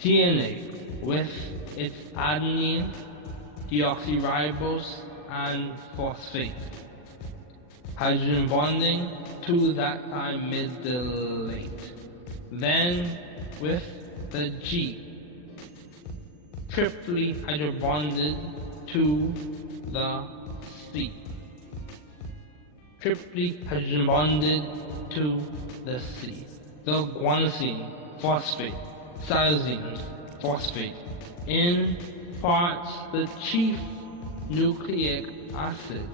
DNA with its adenine, deoxyribose, and phosphate. Hydrogen bonding to that amylate. Then with the G, triply hydrobonded to the C. Triply hydrogen bonded to the C. The guanosine phosphate, cytosine phosphate. In parts, the chief nucleic acid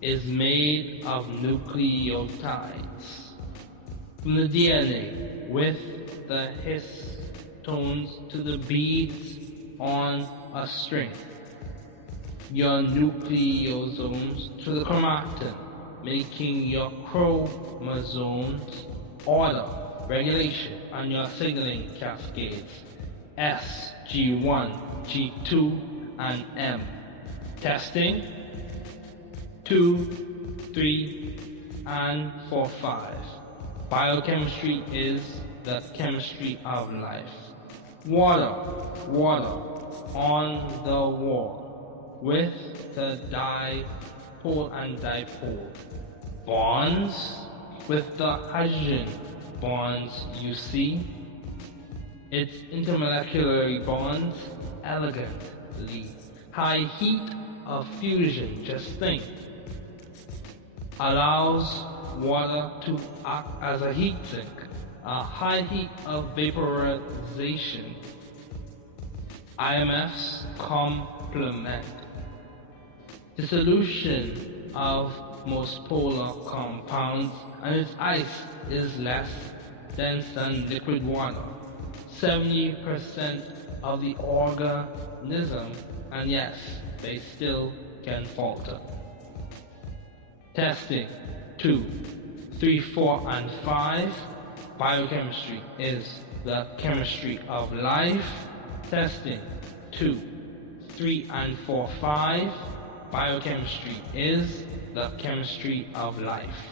is made of nucleotides from the DNA, with the histones to the beads on a string. Your nucleosomes to the chromatin, making your chromosomes, order, regulation, and your signaling cascades. S, G1, G2, and M. Testing 2, 3, and 4, 5. Biochemistry is the chemistry of life. Water on the wall with the dipole and dipole. Bonds with the hydrogen bonds you see. Its intermolecular bonds elegantly. High heat of fusion, just think, allows water to act as a heat sink. A high heat of vaporization. IMFs complement. Dissolution of most polar compounds, and its ice is less dense than liquid water. 70% of the organism, and yes, they still can falter. Testing 2, 3, 4, and 5. Biochemistry is the chemistry of life. Testing 2, 3, and 4, 5. Biochemistry is the chemistry of life.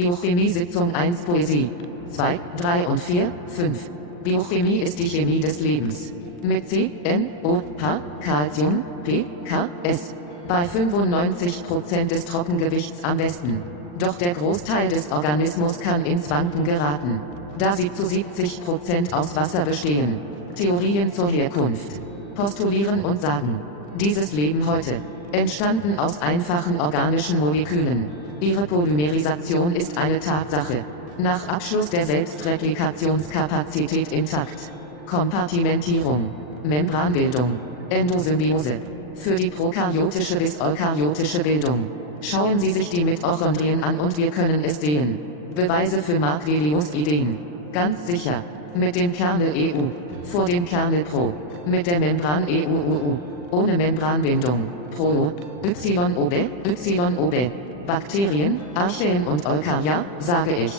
Biochemie Sitzung 1 Poesie. 2, 3 und 4, 5. Biochemie ist die Chemie des Lebens. Mit C, N, O, H, Calcium, P, K, S. Bei 95% des Trockengewichts am besten. Doch der Großteil des Organismus kann ins Wanken geraten, da sie zu 70% aus Wasser bestehen. Theorien zur Herkunft postulieren und sagen, dieses Leben heute, entstanden aus einfachen organischen Molekülen. Ihre Polymerisation ist eine Tatsache. Nach Abschluss der Selbstreplikationskapazität intakt. Kompartimentierung, Membranbildung, Endosymbiose. Für die prokaryotische bis eukaryotische Bildung. Schauen Sie sich die Mitochondrien an und wir können es sehen. Beweise für Mark-Velius Ideen. Ganz sicher. Mit dem Kernel EU. Vor dem Kernel Pro. Mit der Membran EUUU. Ohne Membranbindung. Pro. YOB. YOB. Bakterien, Archaeen und Eukarya, sage ich.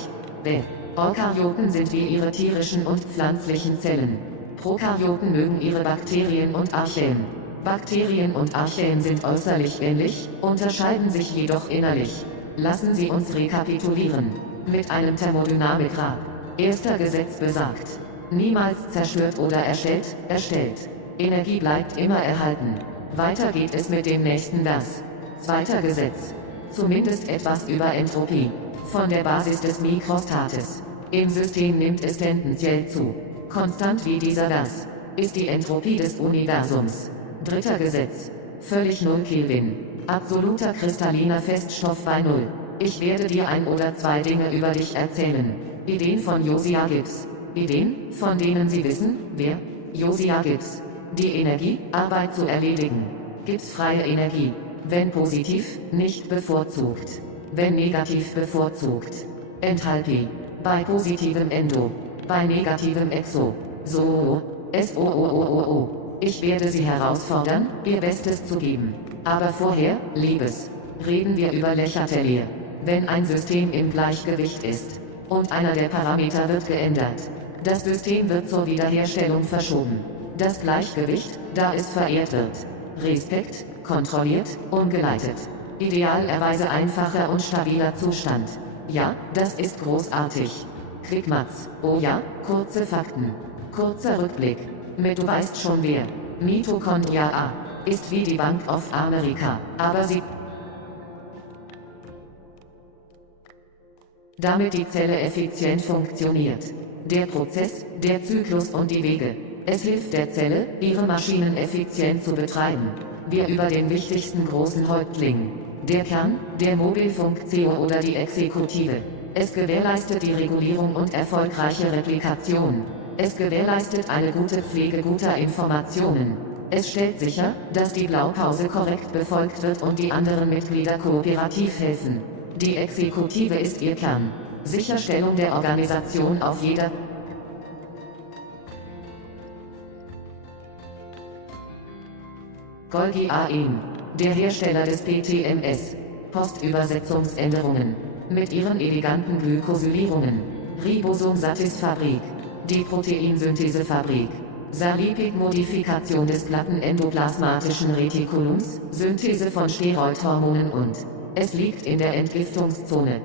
B. Eukaryoten sind wie ihre tierischen und pflanzlichen Zellen. Prokaryoten mögen ihre Bakterien und Archaeen. Bakterien und Archaeen sind äußerlich ähnlich, unterscheiden sich jedoch innerlich. Lassen Sie uns rekapitulieren. Mit einem Thermodynamikrad. Erster Gesetz besagt: niemals zerstört oder erstellt. Energie bleibt immer erhalten. Weiter geht es mit dem nächsten das. Zweiter Gesetz. Zumindest etwas über Entropie. Von der Basis des Mikrostates. Im System nimmt es tendenziell zu. Konstant wie dieser das ist die Entropie des Universums. Dritter Gesetz. Völlig null Kelvin. Absoluter kristalliner Feststoff bei Null. Ich werde dir ein oder zwei Dinge über dich erzählen. Ideen von Josiah Gibbs. Ideen, von denen Sie wissen, wer? Josiah Gibbs. Die Energie, Arbeit zu erledigen. Gibbs freie Energie. Wenn positiv, nicht bevorzugt. Wenn negativ bevorzugt. Enthalpie. Bei positivem Endo. Bei negativem Exo. So. SOOOO. Ich werde Sie herausfordern, Ihr Bestes zu geben. Aber vorher, Liebes, reden wir über Le Chatelier. Wenn ein System im Gleichgewicht ist und einer der Parameter wird geändert, das System wird zur Wiederherstellung verschoben. Das Gleichgewicht, da es verehrt wird. Respekt, kontrolliert, umgeleitet. Idealerweise einfacher und stabiler Zustand. Ja, das ist großartig. Quickmatz, oh ja, kurze Fakten. Kurzer Rückblick. Mit du weißt schon wer. Mitochondria A. Ist wie die Bank of America, aber sie damit die Zelle effizient funktioniert. Der Prozess, der Zyklus und die Wege. Es hilft der Zelle, ihre Maschinen effizient zu betreiben. Wir über den wichtigsten großen Häuptling. Der Kern, der Mobilfunktion oder die Exekutive. Es gewährleistet die Regulierung und erfolgreiche Replikation. Es gewährleistet eine gute Pflege guter Informationen. Es stellt sicher, dass die Blaupause korrekt befolgt wird und die anderen Mitglieder kooperativ helfen. Die Exekutive ist ihr Kern. Sicherstellung der Organisation auf jeder Golgi AEM, der Hersteller des PTMS. Postübersetzungsänderungen. Mit ihren eleganten Glykosylierungen. Ribosom-Satis-Fabrik. Die Proteinsynthesefabrik. Salipid-Modifikation des glatten endoplasmatischen Retikulums, Synthese von Steroidhormonen und es liegt in der Entgiftungszone.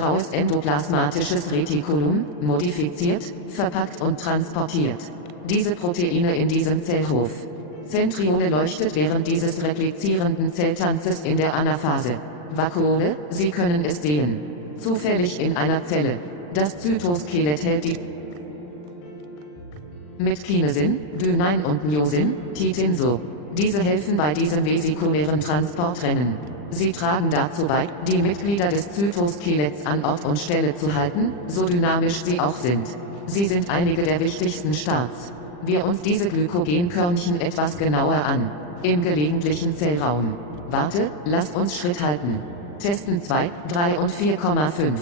Raues endoplasmatisches Retikulum, modifiziert, verpackt und transportiert. Diese Proteine in diesem Zellhof. Zentriole leuchtet während dieses replizierenden Zelltanzes in der Anaphase. Vakuole, Sie können es sehen. Zufällig in einer Zelle. Das Zytoskelett hält die mit Kinesin, Dynein und Myosin, Titin-So. Diese helfen bei diesem vesikulären Transportrennen. Sie tragen dazu bei, die Mitglieder des Zytoskeletts an Ort und Stelle zu halten, so dynamisch sie auch sind. Sie sind einige der wichtigsten Starts. Wir uns diese Glykogenkörnchen etwas genauer an. Im gelegentlichen Zellraum. Warte, lasst uns Schritt halten. Testen 2, 3 und 4,5.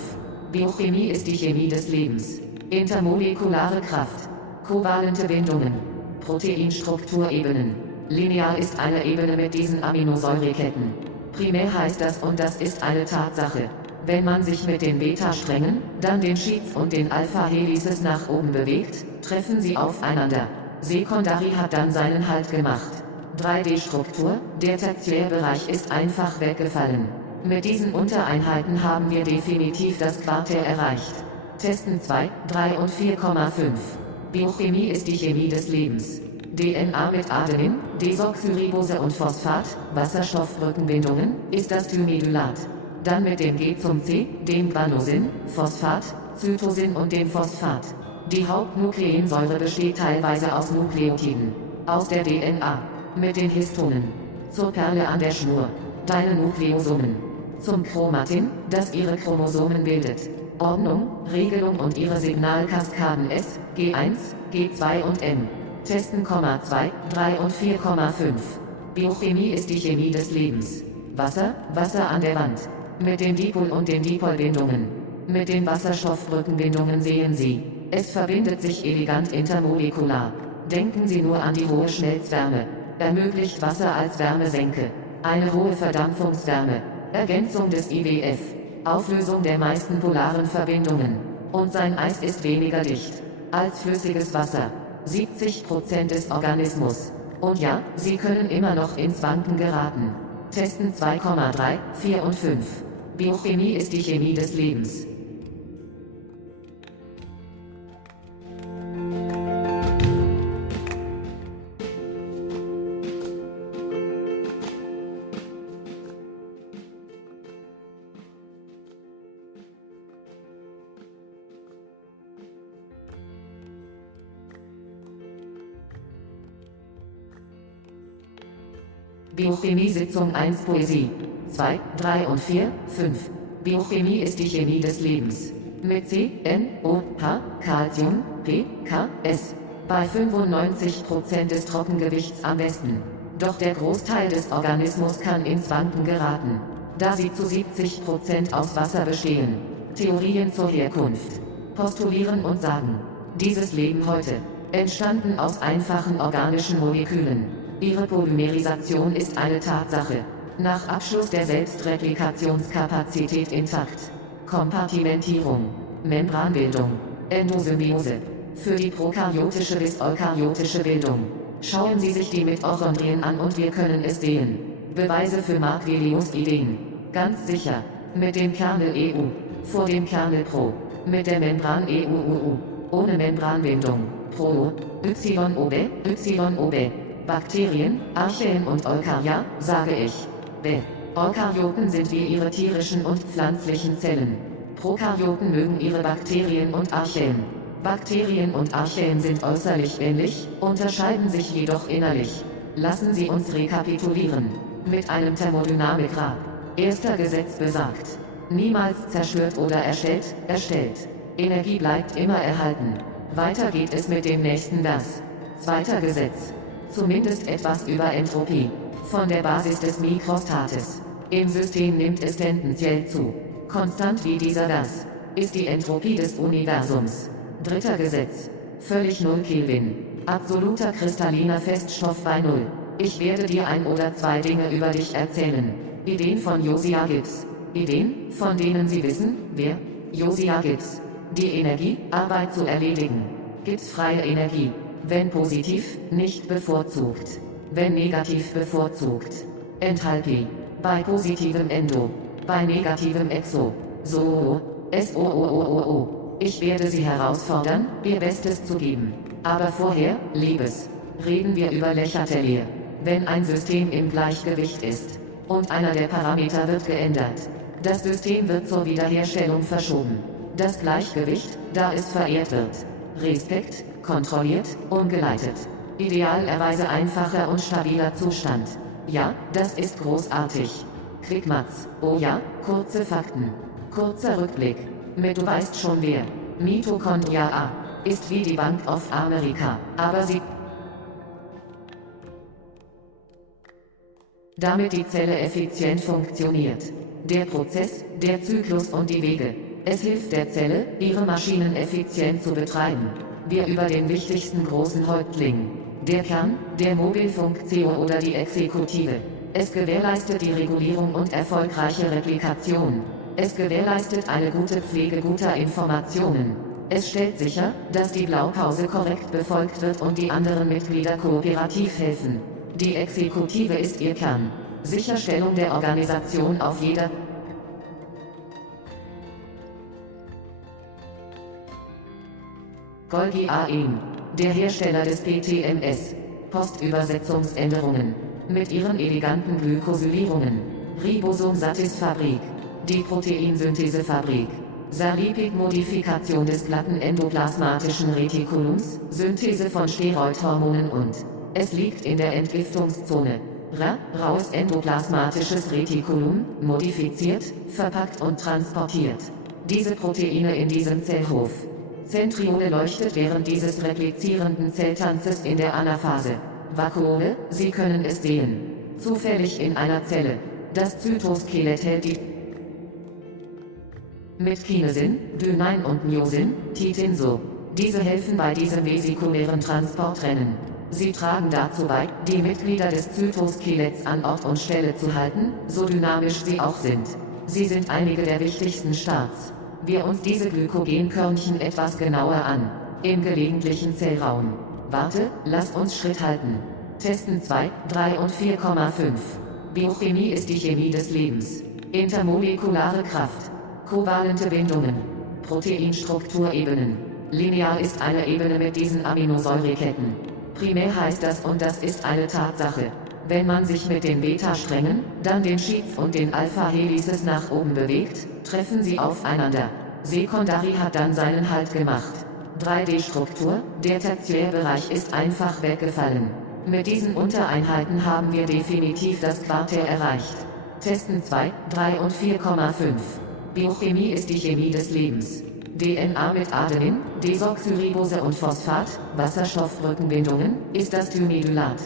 Biochemie ist die Chemie des Lebens. Intermolekulare Kraft. Kovalente Bindungen. Proteinstrukturebenen. Linear ist eine Ebene mit diesen Aminosäureketten. Primär heißt das und das ist eine Tatsache. Wenn man sich mit den Beta-Strängen, dann den Sheets und den Alpha-Helices nach oben bewegt, treffen sie aufeinander. Sekundari hat dann seinen Halt gemacht. 3D-Struktur, der Tertiärbereich ist einfach weggefallen. Mit diesen Untereinheiten haben wir definitiv das Quartär erreicht. Testen 2, 3 und 4,5. Biochemie ist die Chemie des Lebens. DNA mit Adenin, Desoxyribose und Phosphat, Wasserstoffbrückenbindungen, ist das Thimedylat. Dann mit dem G zum C, dem Guanosin, Phosphat, Cytosin und dem Phosphat. Die Hauptnukleinsäure besteht teilweise aus Nukleotiden. Aus der DNA. Mit den Histonen. Zur Perle an der Schnur. Deine Nukleosomen. Zum Chromatin, das ihre Chromosomen bildet. Ordnung, Regelung und ihre Signalkaskaden S, G1, G2 und N. Testen, 2, 3 und 4,5. Biochemie ist die Chemie des Lebens. Wasser, Wasser an der Wand. Mit den Dipol- und den Dipolbindungen. Mit den Wasserstoffbrückenbindungen sehen Sie. Es verbindet sich elegant intermolekular. Denken Sie nur an die hohe Schmelzwärme. Ermöglicht Wasser als Wärmesenke. Eine hohe Verdampfungswärme. Ergänzung des IWF. Auflösung der meisten polaren Verbindungen. Und sein Eis ist weniger dicht als flüssiges Wasser. 70% des Organismus. Und ja, Sie können immer noch ins Wanken geraten. Testen 2,3, 4 und 5. Biochemie ist die Chemie des Lebens. Biochemie-Sitzung 1 Poesie. 2, 3 und 4, 5. Biochemie ist die Chemie des Lebens. Mit C, N, O, H, Calcium, P, K, S. Bei 95% des Trockengewichts am besten. Doch der Großteil des Organismus kann ins Wanken geraten, da sie zu 70% aus Wasser bestehen. Theorien zur Herkunft. Postulieren und sagen. Dieses Leben heute. Entstanden aus einfachen organischen Molekülen. Ihre Polymerisation ist eine Tatsache. Nach Abschluss der Selbstreplikationskapazität intakt. Kompartimentierung. Membranbildung. Endosymbiose. Für die prokaryotische bis eukaryotische Bildung. Schauen Sie sich die Mitochondrien an und wir können es sehen. Beweise für Mark-Velius Ideen. Ganz sicher. Mit dem Kernel EU. Vor dem Kernel Pro. Mit der Membran EUUU. Ohne Membranbindung. Pro. YOB. YOB. Bakterien, Archaeen und Eukarya, sage ich. B. Eukaryoten sind wie ihre tierischen und pflanzlichen Zellen. Prokaryoten mögen ihre Bakterien und Archaeen. Bakterien und Archaeen sind äußerlich ähnlich, unterscheiden sich jedoch innerlich. Lassen Sie uns rekapitulieren. Mit einem Thermodynamikrad. Erster Gesetz besagt. Niemals zerstört oder erstellt. Energie bleibt immer erhalten. Weiter geht es mit dem nächsten Vers. Zweiter Gesetz. Zumindest etwas über Entropie. Von der Basis des Mikrostates. Im System nimmt es tendenziell zu. Konstant wie dieser Gas. Ist die Entropie des Universums. Dritter Gesetz. Völlig null Kelvin. Absoluter kristalliner Feststoff bei Null. Ich werde dir ein oder zwei Dinge über dich erzählen. Ideen von Josiah Gibbs. Ideen, von denen Sie wissen, wer? Josiah Gibbs. Die Energie, Arbeit zu erledigen. Gibbs freie Energie. Wenn positiv, nicht bevorzugt. Wenn negativ bevorzugt. Enthalpie. Bei positivem Endo. Bei negativem Exo. So. SOOOO. Ich werde Sie herausfordern, Ihr Bestes zu geben. Aber vorher, Liebes. Reden wir über Lächertelier. Wenn ein System im Gleichgewicht ist. Und einer der Parameter wird geändert. Das System wird zur Wiederherstellung verschoben. Das Gleichgewicht, da es verehrt wird. Respekt, kontrolliert, umgeleitet. Idealerweise einfacher und stabiler Zustand. Ja, das ist großartig. Quickmatz, oh ja, kurze Fakten. Kurzer Rückblick. Mit du weißt schon wer. Mitochondria A. Ist wie die Bank of America, aber sie... Damit die Zelle effizient funktioniert. Der Prozess, der Zyklus und die Wege. Es hilft der Zelle, ihre Maschinen effizient zu betreiben. Wir über den wichtigsten großen Häuptling. Der Kern, der Mobilfunktion oder die Exekutive. Es gewährleistet die Regulierung und erfolgreiche Replikation. Es gewährleistet eine gute Pflege guter Informationen. Es stellt sicher, dass die Blaupause korrekt befolgt wird und die anderen Mitglieder kooperativ helfen. Die Exekutive ist ihr Kern. Sicherstellung der Organisation auf jeder Golgi AEM, der Hersteller des PTMS. Postübersetzungsänderungen. Mit ihren eleganten Glykosylierungen. Ribosom-Satis-Fabrik. Die Proteinsynthesefabrik. Sarlipid-Modifikation des glatten endoplasmatischen Retikulums, Synthese von Steroidhormonen und es liegt in der Entgiftungszone. Raues endoplasmatisches Retikulum, modifiziert, verpackt und transportiert. Diese Proteine in diesem Zellhof. Zentriole leuchtet während dieses replizierenden Zelltanzes in der Anaphase. Vakuole, Sie können es sehen. Zufällig in einer Zelle. Das Zytoskelett hält die mit Kinesin, Dynein und Myosin, Titinso. Diese helfen bei diesem vesikulären Transportrennen. Sie tragen dazu bei, die Mitglieder des Zytoskeletts an Ort und Stelle zu halten, so dynamisch sie auch sind. Sie sind einige der wichtigsten Starts. Wir uns diese Glykogenkörnchen etwas genauer an. Im gelegentlichen Zellraum. Warte, lasst uns Schritt halten. Testen 2, 3 und 4,5. Biochemie ist die Chemie des Lebens. Intermolekulare Kraft. Kovalente Bindungen. Proteinstrukturebenen. Linear ist eine Ebene mit diesen Aminosäureketten. Primär heißt das und das ist eine Tatsache. Wenn man sich mit den Beta-Strängen, dann den Sheets und den Alpha-Helices nach oben bewegt, treffen sie aufeinander. Sekundari hat dann seinen Halt gemacht. 3D-Struktur, der Tertiärbereich ist einfach weggefallen. Mit diesen Untereinheiten haben wir definitiv das Quartär erreicht. Testen 2, 3 und 4,5. Biochemie ist die Chemie des Lebens. DNA mit Adenin, Desoxyribose und Phosphat, Wasserstoffbrückenbindungen, ist das Thionylat.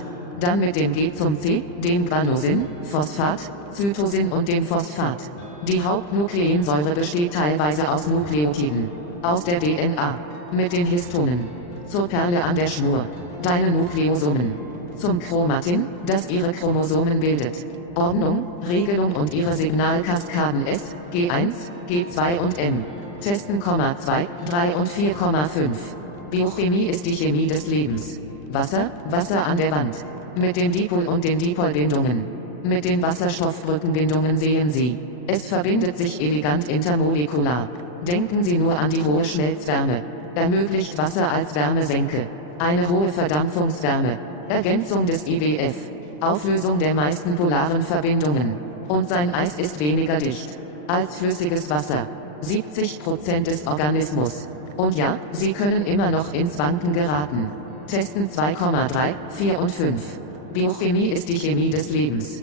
Dann mit dem G zum C, dem Guanosin, Phosphat, Cytosin und dem Phosphat. Die Hauptnukleinsäure besteht teilweise aus Nukleotiden. Aus der DNA. Mit den Histonen. Zur Perle an der Schnur. Deine Nukleosomen. Zum Chromatin, das ihre Chromosomen bildet. Ordnung, Regelung und ihre Signalkaskaden S, G1, G2 und N. Testen, 2, 3 und 4,5. Biochemie ist die Chemie des Lebens. Wasser an der Wand. Mit den Dipol- und den Dipolbindungen. Mit den Wasserstoffbrückenbindungen sehen Sie. Es verbindet sich elegant intermolekular. Denken Sie nur an die hohe Schmelzwärme. Ermöglicht Wasser als Wärmesenke. Eine hohe Verdampfungswärme. Ergänzung des IWF. Auflösung der meisten polaren Verbindungen. Und sein Eis ist weniger dicht als flüssiges Wasser. 70% des Organismus. Und ja, Sie können immer noch ins Wanken geraten. Testen 2,3, 4 und 5. Biochemie ist die Chemie des Lebens.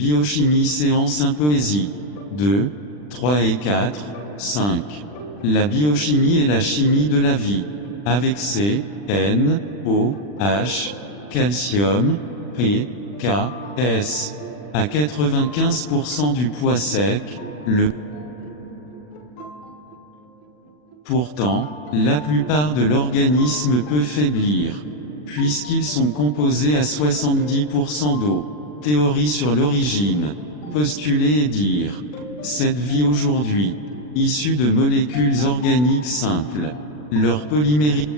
Biochimie séance poésie. 2, 3 et 4, 5. La biochimie est la chimie de la vie. Avec C, N, O, H, calcium, P, K, S. À 95% du poids sec, le. Pourtant, la plupart de l'organisme peut faiblir, puisqu'ils sont composés à 70% d'eau. Théorie sur l'origine. Postuler et dire. Cette vie aujourd'hui, issue de molécules organiques simples, leur polymérie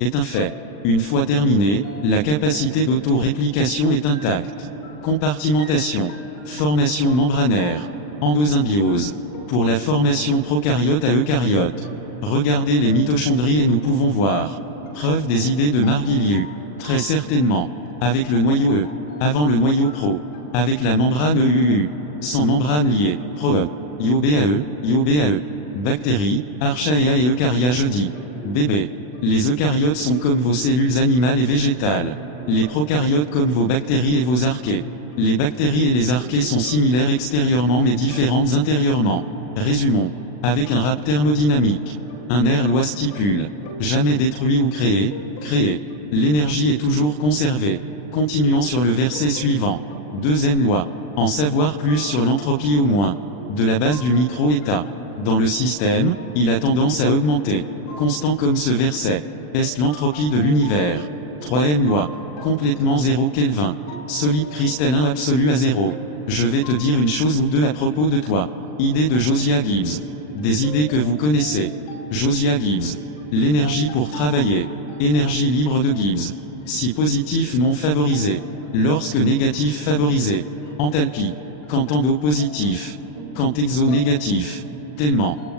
est un fait. Une fois terminée, la capacité d'autoréplication est intacte. Compartimentation. Formation membranaire. Endosymbiose. Pour la formation prokaryote à eucaryote. Regardez les mitochondries et nous pouvons voir. Preuve des idées de Marguilieu. Très certainement. Avec le noyau E. Avant le noyau pro. Avec la membrane EUU. Sans membrane liée. Pro-E. IOBAE. IOBAE. Bactéries, Archaea et Eucarya jeudi. Bébé. Les eucaryotes sont comme vos cellules animales et végétales. Les prokaryotes comme vos bactéries et vos archées. Les bactéries et les archées sont similaires extérieurement mais différentes intérieurement. Résumons. Avec un rap thermodynamique. Un air loi stipule. Jamais détruit ou créé, créé. L'énergie est toujours conservée. Continuons sur le verset suivant. Deuxième loi. En savoir plus sur l'entropie au moins. De la base du micro-état. Dans le système, il a tendance à augmenter. Constant comme ce verset. est l'entropie de l'univers. 3ème loi. Complètement 0 Kelvin. Solide cristallin absolu à 0. Je vais te dire une chose ou deux à propos de toi. Idée de Josiah Gibbs. Des idées que vous connaissez. Josiah Gibbs. L'énergie pour travailler. Énergie libre de Gibbs. Si positif non favorisé. Lorsque négatif favorisé. Enthalpie. Quand endo positif. Quand exo négatif. Tellement.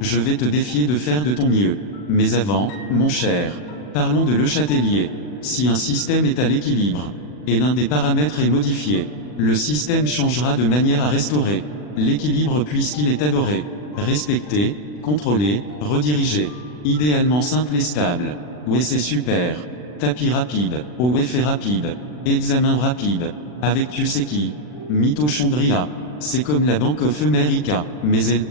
Je vais te défier de faire de ton mieux. Mais avant, mon cher, parlons de Le Châtelier. Si un système est à l'équilibre, et l'un des paramètres est modifié, le système changera de manière à restaurer l'équilibre puisqu'il est adoré, respecté, contrôlé, redirigé. Idéalement simple et stable. Ouais, c'est super. Tapis rapide, au effet rapide, examen rapide, avec tu sais qui. Mitochondria. C'est comme la Bank of America, mais elle...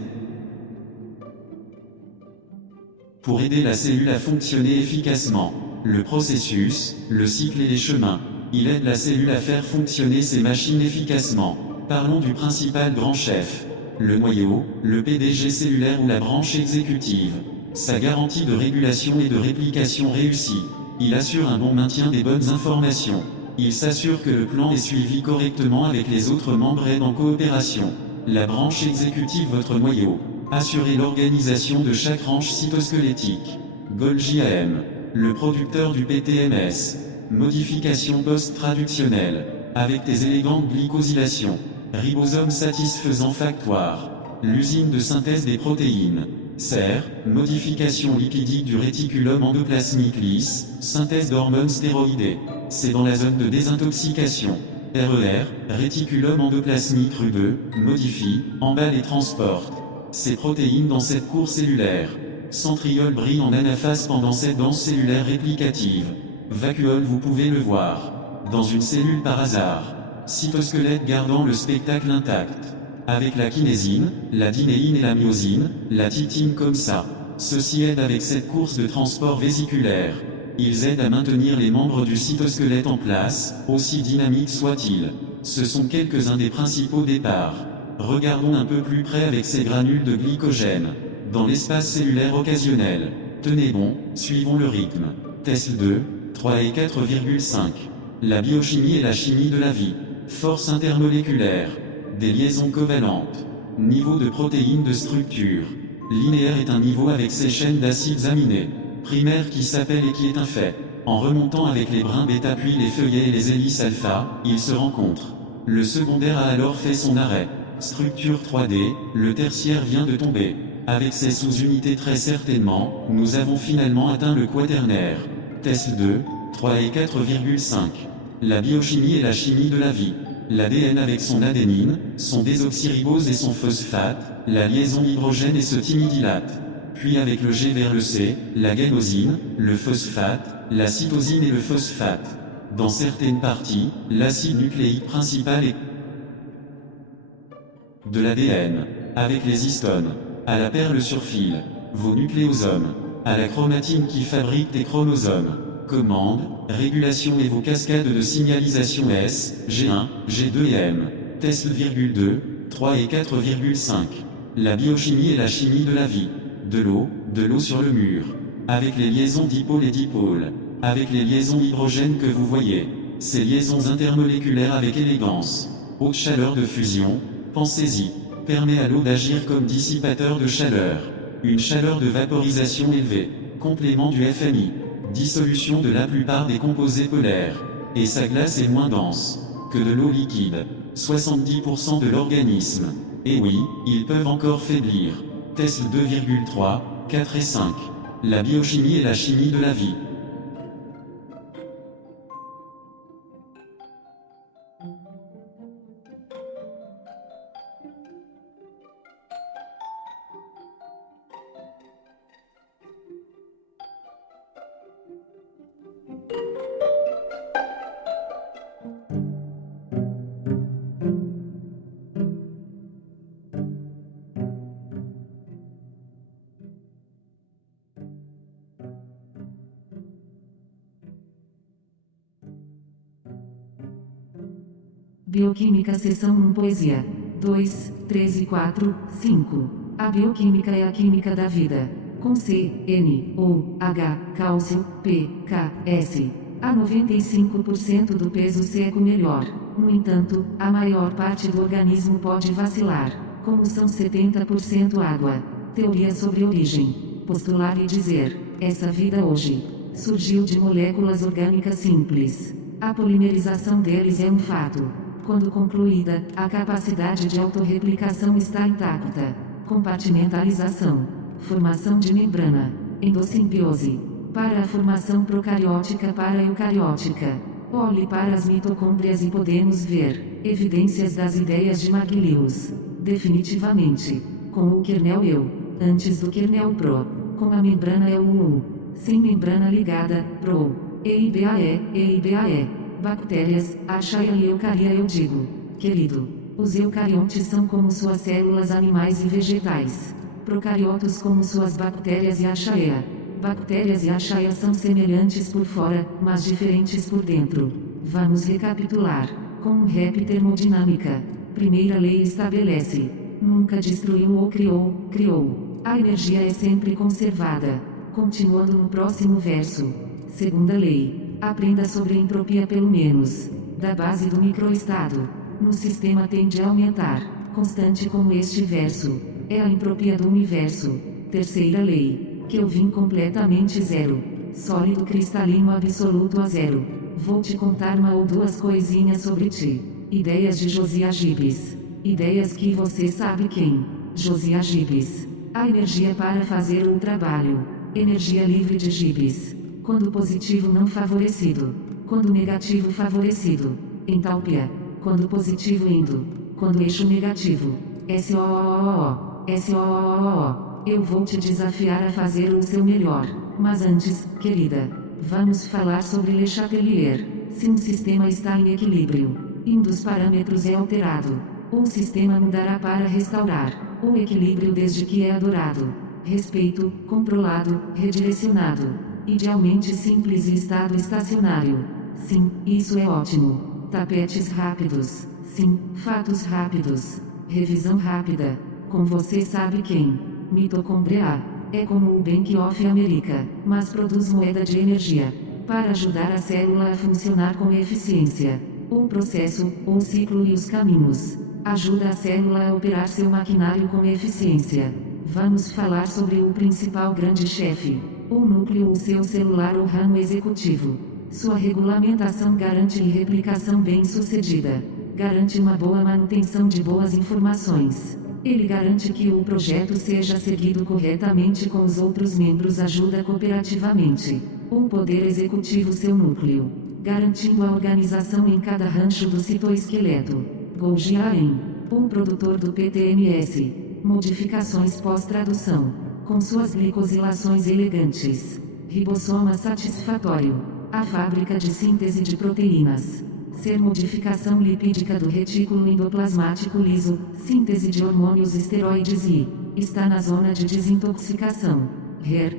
Pour aider la cellule à fonctionner efficacement. Le processus, le cycle et les chemins. Il aide la cellule à faire fonctionner ses machines efficacement. Parlons du principal grand chef. Le noyau, le PDG cellulaire ou la branche exécutive. Sa garantie de régulation et de réplication réussie. Il assure un bon maintien des bonnes informations. Il s'assure que le plan est suivi correctement avec les autres membres et en coopération. La branche exécutive, votre noyau. Assurer l'organisation de chaque range cytosquelettique. Golgi AM. Le producteur du PTMS. Modification post-traductionnelle. Avec tes élégantes glycosylations. Ribosome satisfaisant factoire. L'usine de synthèse des protéines. Serre, modification lipidique du réticulum endoplasmique lisse, synthèse d'hormones stéroïdées. C'est dans la zone de désintoxication. RER, réticulum endoplasmique rubeux, modifie, emballe et transporte ces protéines dans cette cour cellulaire. Centriole brille en anaphase pendant cette danse cellulaire réplicative. Vacuole, vous pouvez le voir. Dans une cellule par hasard. Cytosquelette gardant le spectacle intact. Avec la kinésine, la dinéine et la myosine, la titine comme ça. Ceci aide avec cette course de transport vésiculaire. Ils aident à maintenir les membres du cytosquelette en place, aussi dynamiques soient-ils. Ce sont quelques-uns des principaux départs. Regardons un peu plus près avec ces granules de glycogène. Dans l'espace cellulaire occasionnel. Tenez bon, suivons le rythme. Test 2, 3 et 4,5. La biochimie et la chimie de la vie. Force intermoléculaire. Des liaisons covalentes. Niveau de protéines de structure. Linéaire est un niveau avec ses chaînes d'acides aminés. Primaire qui s'appelle et qui est un fait. En remontant avec les brins bêta puis les feuillets et les hélices alpha, ils se rencontrent. Le secondaire a alors fait son arrêt. Structure 3D, le tertiaire vient de tomber. Avec ses sous-unités très certainement, nous avons finalement atteint le quaternaire. Test 2, 3 et 4,5. La biochimie et la chimie de la vie. L'ADN avec son adénine, son désoxyribose et son phosphate, la liaison hydrogène et ce timidylate. Puis avec le G vers le C, la guanosine, le phosphate, la cytosine et le phosphate. Dans certaines parties, l'acide nucléique principal est de l'ADN, avec les histones, à la perle sur fil, vos nucléosomes, à la chromatine qui fabrique tes chromosomes, commande, régulation et vos cascades de signalisation S, G1, G2 et M, test 2, 3 et 4,5. La biochimie et la chimie de la vie, de l'eau sur le mur, avec les liaisons dipôles et dipôles, avec les liaisons hydrogène que vous voyez, ces liaisons intermoléculaires avec élégance, haute chaleur de fusion, pensez-y, permet à l'eau d'agir comme dissipateur de chaleur. Une chaleur de vaporisation élevée, complément du FMI, dissolution de la plupart des composés polaires, et sa glace est moins dense que de l'eau liquide, 70% de l'organisme. Et oui, ils peuvent encore faiblir. Test 2,3, 4 et 5. La biochimie et la chimie de la vie. Bioquímica Seção 1 Poesia 2, 3 e 4, 5. A bioquímica é a química da vida. com C, N, O, H, cálcio, P, K, S. A 95% do peso seco melhor. No entanto, a maior parte do organismo pode vacilar. Como são 70% água. Teoria sobre origem. Postular e dizer, essa vida hoje surgiu de moléculas orgânicas simples. A polimerização deles é um fato. Quando concluída, a capacidade de autorreplicação está intacta. Compartimentalização. Formação de membrana. Endossimbiose. Para a formação procariótica para eucariótica. Olhe para as mitocôndrias e podemos ver evidências das ideias de Maglius. Definitivamente. Com o kernel eu, antes do kernel pro. Com a membrana é o U. Sem membrana ligada, pro. EIBAE. Bactérias, Archaea e Eucaria eu digo. Querido. Os eucariontes são como suas células animais e vegetais. Procariotos como suas bactérias e Archaea. Bactérias e Archaea são semelhantes por fora, mas diferentes por dentro. Vamos recapitular. Com rap termodinâmica. Primeira lei estabelece. Nunca destruiu ou criou. A energia é sempre conservada. Continuando no próximo verso. Segunda lei. Aprenda sobre entropia pelo menos. Da base do microestado. No sistema tende a aumentar. Constante como este verso. É a entropia do universo. Terceira lei. Kelvin completamente zero. Sólido cristalino absoluto a zero. Vou te contar uma ou duas coisinhas sobre ti. Ideias de Josiah Gibbs. Ideias que você sabe quem. Josiah Gibbs. A energia para fazer um trabalho. Energia livre de Gibbs. Quando positivo não favorecido. Quando negativo favorecido. Entalpia. Quando positivo indo. Quando eixo negativo. SOOO. Eu vou te desafiar a fazer o seu melhor. Mas antes, querida, vamos falar sobre Le Chatelier. Se um sistema está em equilíbrio, um dos parâmetros é alterado, o sistema mudará para restaurar o equilíbrio desde que é adorado. Respeito, controlado, redirecionado. Idealmente simples e estado estacionário. Sim, isso é ótimo. Tapetes rápidos. Sim, fatos rápidos. Revisão rápida. Com você sabe quem. Mitocôndria é como o Bank of America, mas produz moeda de energia para ajudar a célula a funcionar com eficiência. O processo, o ciclo e os caminhos ajuda a célula a operar seu maquinário com eficiência. Vamos falar sobre o principal grande chefe, o núcleo, o seu celular ou ramo executivo. Sua regulamentação garante replicação bem-sucedida, garante uma boa manutenção de boas informações. Ele garante que o projeto seja seguido corretamente com os outros membros, ajuda cooperativamente. O poder executivo seu núcleo, garantindo a organização em cada rancho do citoesqueleto. Golgiaem, o produtor do PTMS. Modificações pós-tradução. Com suas glicosilações elegantes. Ribossoma satisfatório. A fábrica de síntese de proteínas. Ser modificação lipídica do retículo endoplasmático liso, síntese de hormônios esteroides e está na zona de desintoxicação.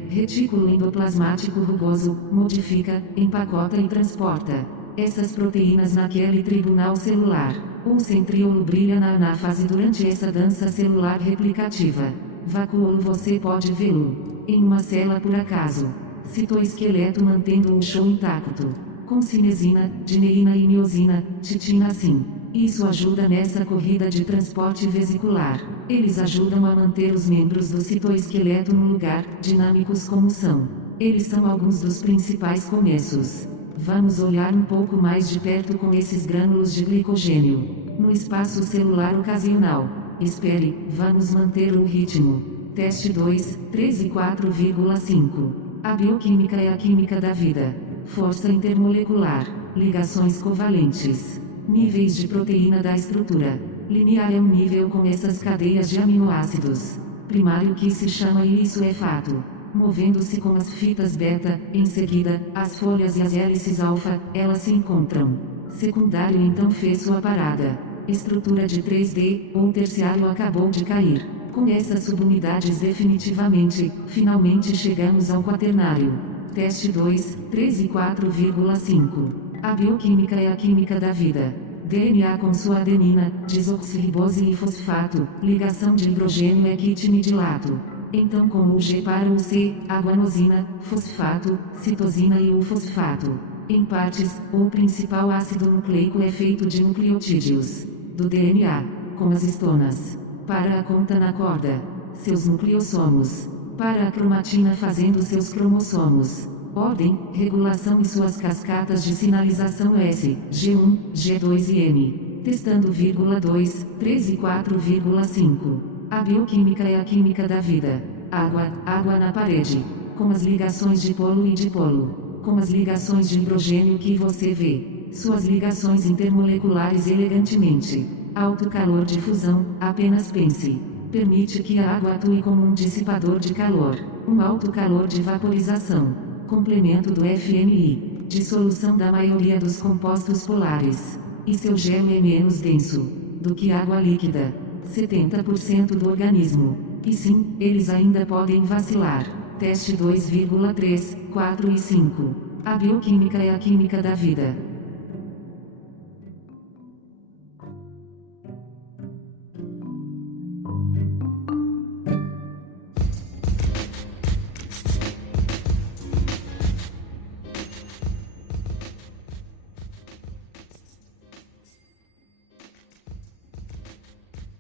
Retículo endoplasmático rugoso, modifica, empacota e transporta essas proteínas naquele tribunal celular. O centríolo brilha na anáfase durante essa dança celular replicativa. Vacuolo você pode vê-lo em uma célula por acaso. Citoesqueleto mantendo o show intacto. Com cinesina, dineína e miosina, titina assim. Isso ajuda nessa corrida de transporte vesicular. Eles ajudam a manter os membros do citoesqueleto no lugar, dinâmicos como são. Eles são alguns dos principais começos. Vamos olhar um pouco mais de perto com esses grânulos de glicogênio. No espaço celular ocasional. Espere, vamos manter o ritmo. Teste 2, 13,4,5. A bioquímica é a química da vida. Força intermolecular, ligações covalentes, níveis de proteína da estrutura. Linear é um nível com essas cadeias de aminoácidos. Primário que se chama e isso é fato. Movendo-se com as fitas beta, em seguida, as folhas e as hélices alfa, elas se encontram. Secundário então fez sua parada. Estrutura de 3D, ou terciário acabou de cair. Com essas subunidades definitivamente, finalmente chegamos ao quaternário. Teste 2, 13,4,5. A bioquímica é a química da vida. DNA com sua adenina, desoxirribose e fosfato, ligação de hidrogênio é quitimidilato. Então como o G para o C, aguanosina, fosfato, citosina e o fosfato. Em partes, o principal ácido nucleico é feito de nucleotídeos do DNA, com as histonas. Para a conta na corda, seus nucleossomos. Para a cromatina fazendo seus cromossomos. Ordem, regulação e suas cascatas de sinalização S, G1, G2 e N. Testando, 2, 3 e 4,5. A bioquímica é a química da vida. Água na parede. Com as ligações de polo e dipolo. Com as ligações de hidrogênio que você vê. Suas ligações intermoleculares elegantemente. Alto calor de fusão, apenas pense. Permite que a água atue como um dissipador de calor. Um alto calor de vaporização. Complemento do FMI. Dissolução da maioria dos compostos polares. E seu gelo é menos denso do que água líquida. 70% do organismo. E sim, eles ainda podem vacilar. Teste 2,3, 4 e 5. A bioquímica é a química da vida.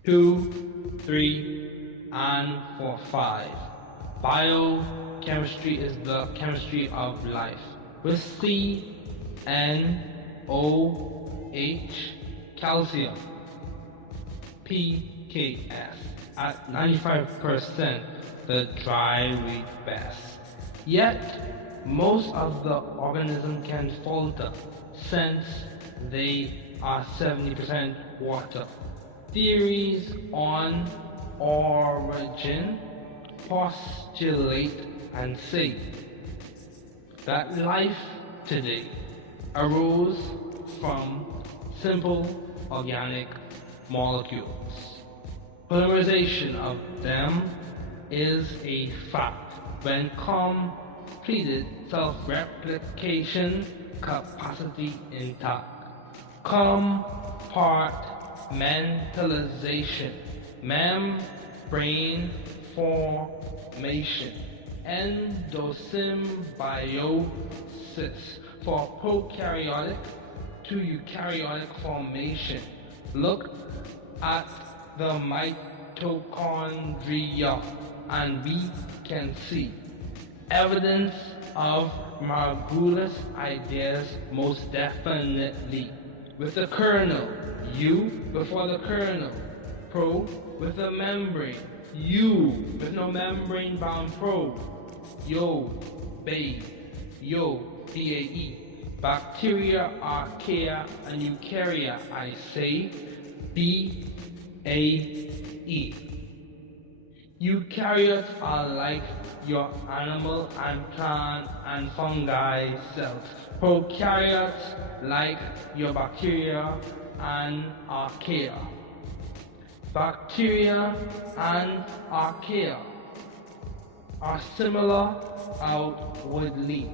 Two, three, and 4, 5. Biochemistry is the chemistry of life. With C, N, O, H, calcium, PKS. At 95%, the dry weight best. Yet, most of the organism can falter since they are 70% water. Theories on origin postulate and say that life today arose from simple organic molecules. Polymerization of them is a fact when completed self-replication capacity intact. Compartmentalization, membrane formation, endosymbiosis for prokaryotic to eukaryotic formation. Look at the mitochondria and we can see evidence of Margulis' ideas most definitely. With the kernel, U before the kernel, pro with the membrane, U with no membrane bound pro, yo, babe, yo, DAE. Bacteria, archaea, and eukarya, I say, BAE. Eukaryotes are like your animal and plant and fungi cells. Prokaryotes like your bacteria and archaea. Bacteria and archaea are similar outwardly,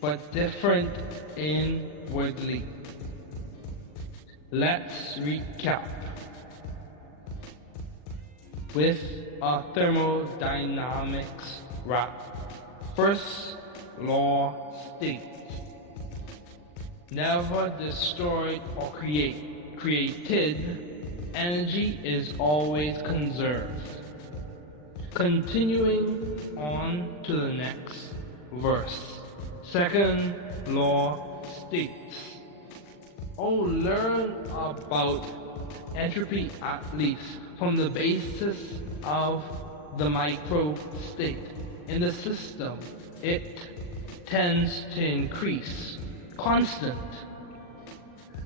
but different inwardly. Let's recap with a thermodynamics wrap. First law states, never destroyed or created, energy is always conserved. Continuing on to the next verse. Second law states, learn about entropy at least from the basis of the micro state. In the system, it tends to increase. Constant,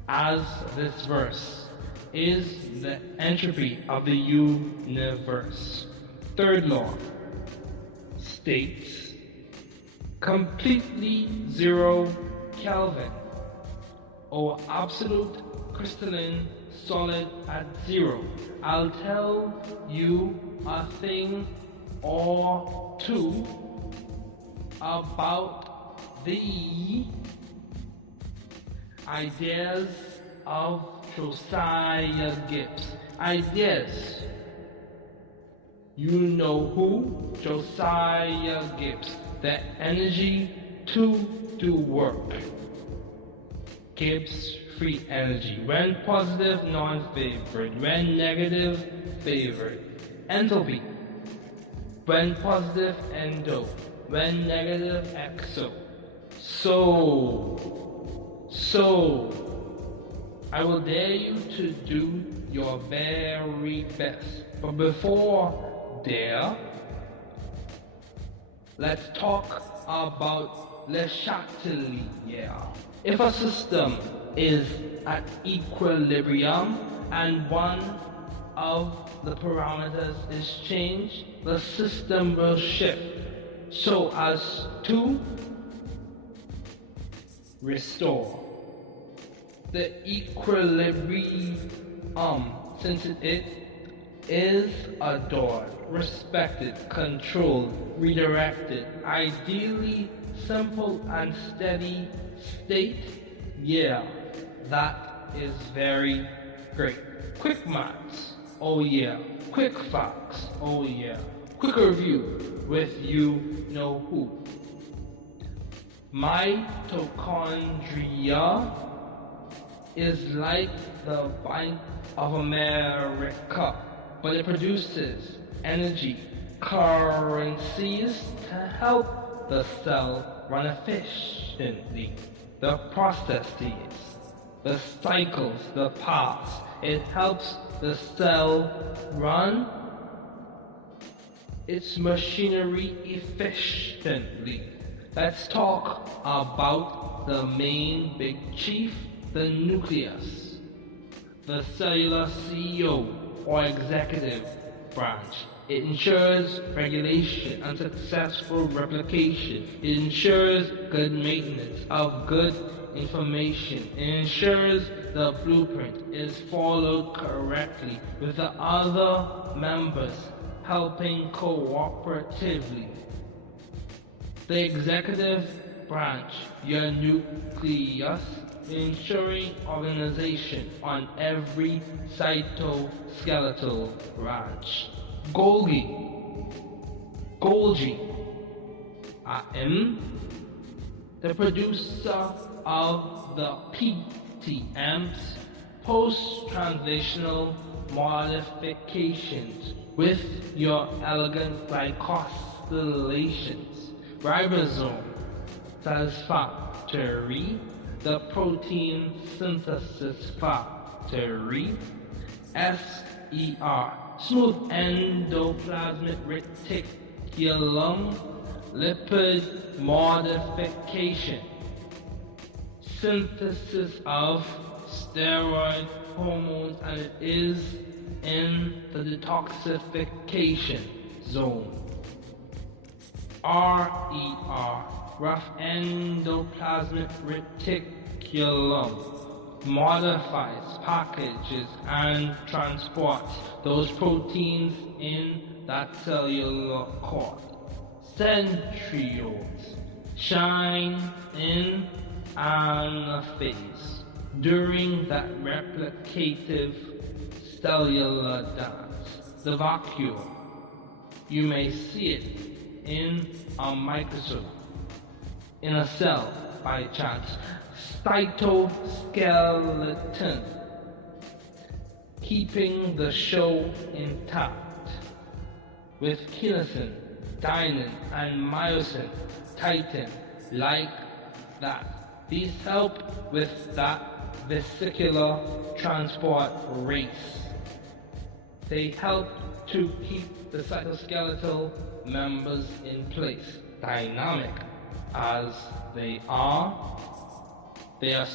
as this verse, is the entropy of the universe. Third law states, completely zero Kelvin, or absolute crystalline solid at zero. I'll tell you a thing or two about the ideas of Josiah Gibbs. Ideas you know who, Josiah Gibbs, the energy to do work. Gibbs free energy. When positive, non-favored. When negative, favored. Enthalpy. When positive, endo. When negative, exo. So, I will dare you to do your very best. But before dare, let's talk about Le Chatelier. If a system is at equilibrium and one of the parameters is changed, the system will shift so as to restore the equilibrium, since it is adored, respected, controlled, redirected, ideally simple and steady state. Yeah, that is very great. Quick maths, oh yeah. Quick facts, oh yeah. Quick review with you know who. Mitochondria is like the Bank of America, but it produces energy, currencies to help the cell run efficiently. The processes, the cycles, the paths, it helps the cell run its machinery efficiently. Let's talk about the main big chief, the nucleus, the cellular CEO or executive branch. It ensures regulation and successful replication. It ensures good maintenance of good information. It ensures the blueprint is followed correctly with the other members helping cooperatively. The executive branch, your nucleus, ensuring organization on every cytoskeletal branch. Golgi, the producer of the PTMs, post-translational modifications with your elegant glycosylations. Ribosome satisfactory, the protein synthesis factory. SER, smooth endoplasmic reticulum, lipid modification, synthesis of steroid hormones, and it is in the detoxification zone. RER, rough endoplasmic reticulum, modifies, packages, and transports those proteins in that cellular cord. Centrioles shine in anaphase during that replicative cellular dance. The vacuole, you may see it in a microscope, in a cell by chance. Cytoskeleton, keeping the show intact with kinesin, dynein, and myosin, titin, like that. These help with that vesicular transport race. They help to keep the cytoskeletal members in place, dynamic as they are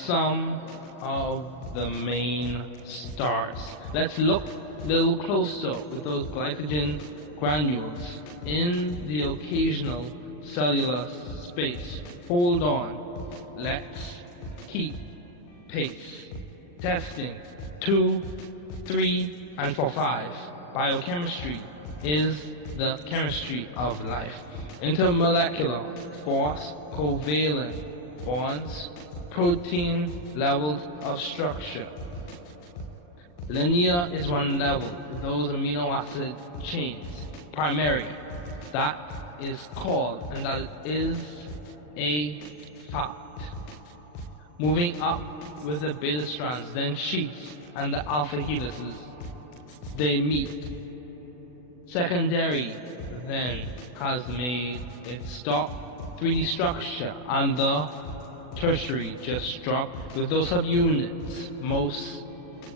some of the main stars. Let's look a little closer with those glycogen granules in the occasional cellular space. Hold on, let's keep pace. Testing 2, 3, and for 5. Biochemistry is the chemistry of life. Intermolecular force, covalent bonds, protein levels of structure. Linear is one level with those amino acid chains. primary. That is called, and that is a fact. Moving up with the beta strands, then sheets and the alpha helices, they meet. Secondary then has made its stop 3D structure, and the tertiary just struck with those subunits. Most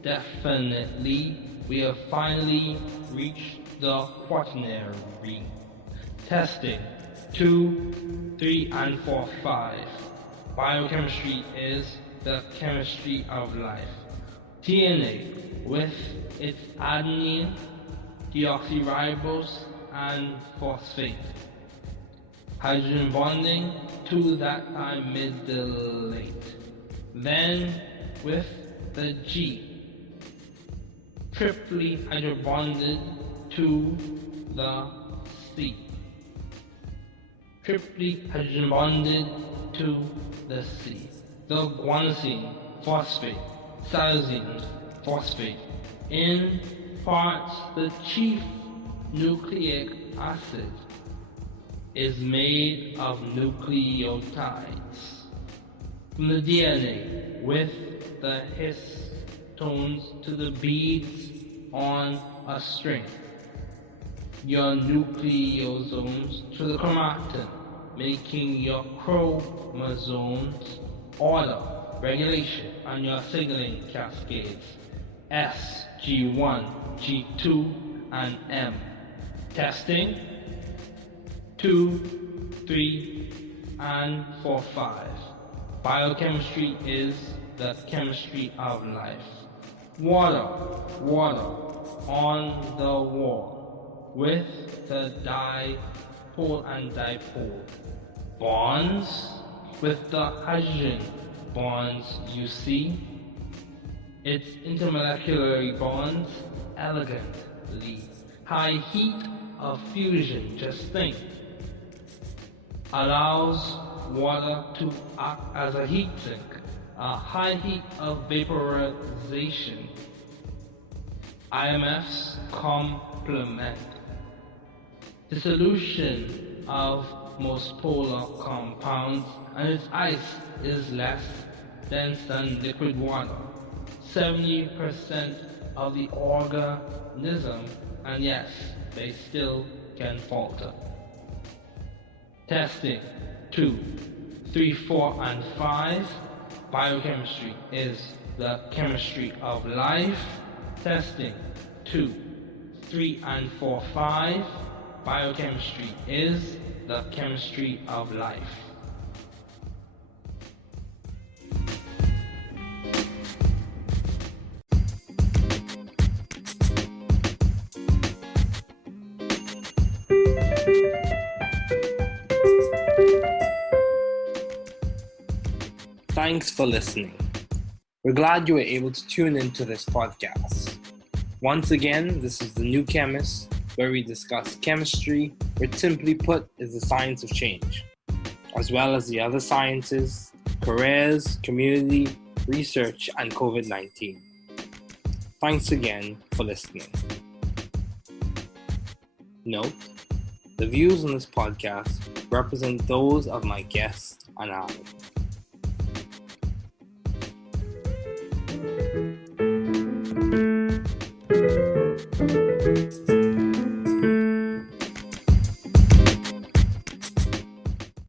definitely, we have finally reached the quaternary. Testing 2, 3, and 4, 5. Biochemistry is the chemistry of life. DNA with its adenine, deoxyribose, and phosphate. Hydrogen bonding to that imidylate. Then with the G, triply hydrobonded to the C. Triply hydrogen bonded to the C. The guanosine phosphate, cytosine phosphate, imparts the chief nucleic acid, is made of nucleotides. From the DNA, with the histones to the beads on a string. Your nucleosomes to the chromatin, making your chromosomes, order, regulation, and your signaling cascades. S, G1, G2, and M. Testing 2, 3, and 4, 5. Biochemistry is the chemistry of life. Water, water on the wall with the dipole and dipole. Bonds with the hydrogen bonds you see. Its intermolecular bonds elegantly. High heat of fusion, just think, allows water to act as a heat sink. A high heat of vaporization. IMFs complement. Dissolution of most polar compounds, and its ice is less dense than liquid water. 70% of the organism, and yes, they still can falter. Testing 2, 3, 4, and 5. Biochemistry is the chemistry of life. Testing 2, 3, and 4, 5. Biochemistry is the chemistry of life. Thanks for listening. We're glad you were able to tune into this podcast. Once again, this is The New Chemist, where we discuss chemistry, which simply put is the science of change, as well as the other sciences, careers, community, research, and COVID-19. Thanks again for listening. Note, the views on this podcast represent those of my guests and I.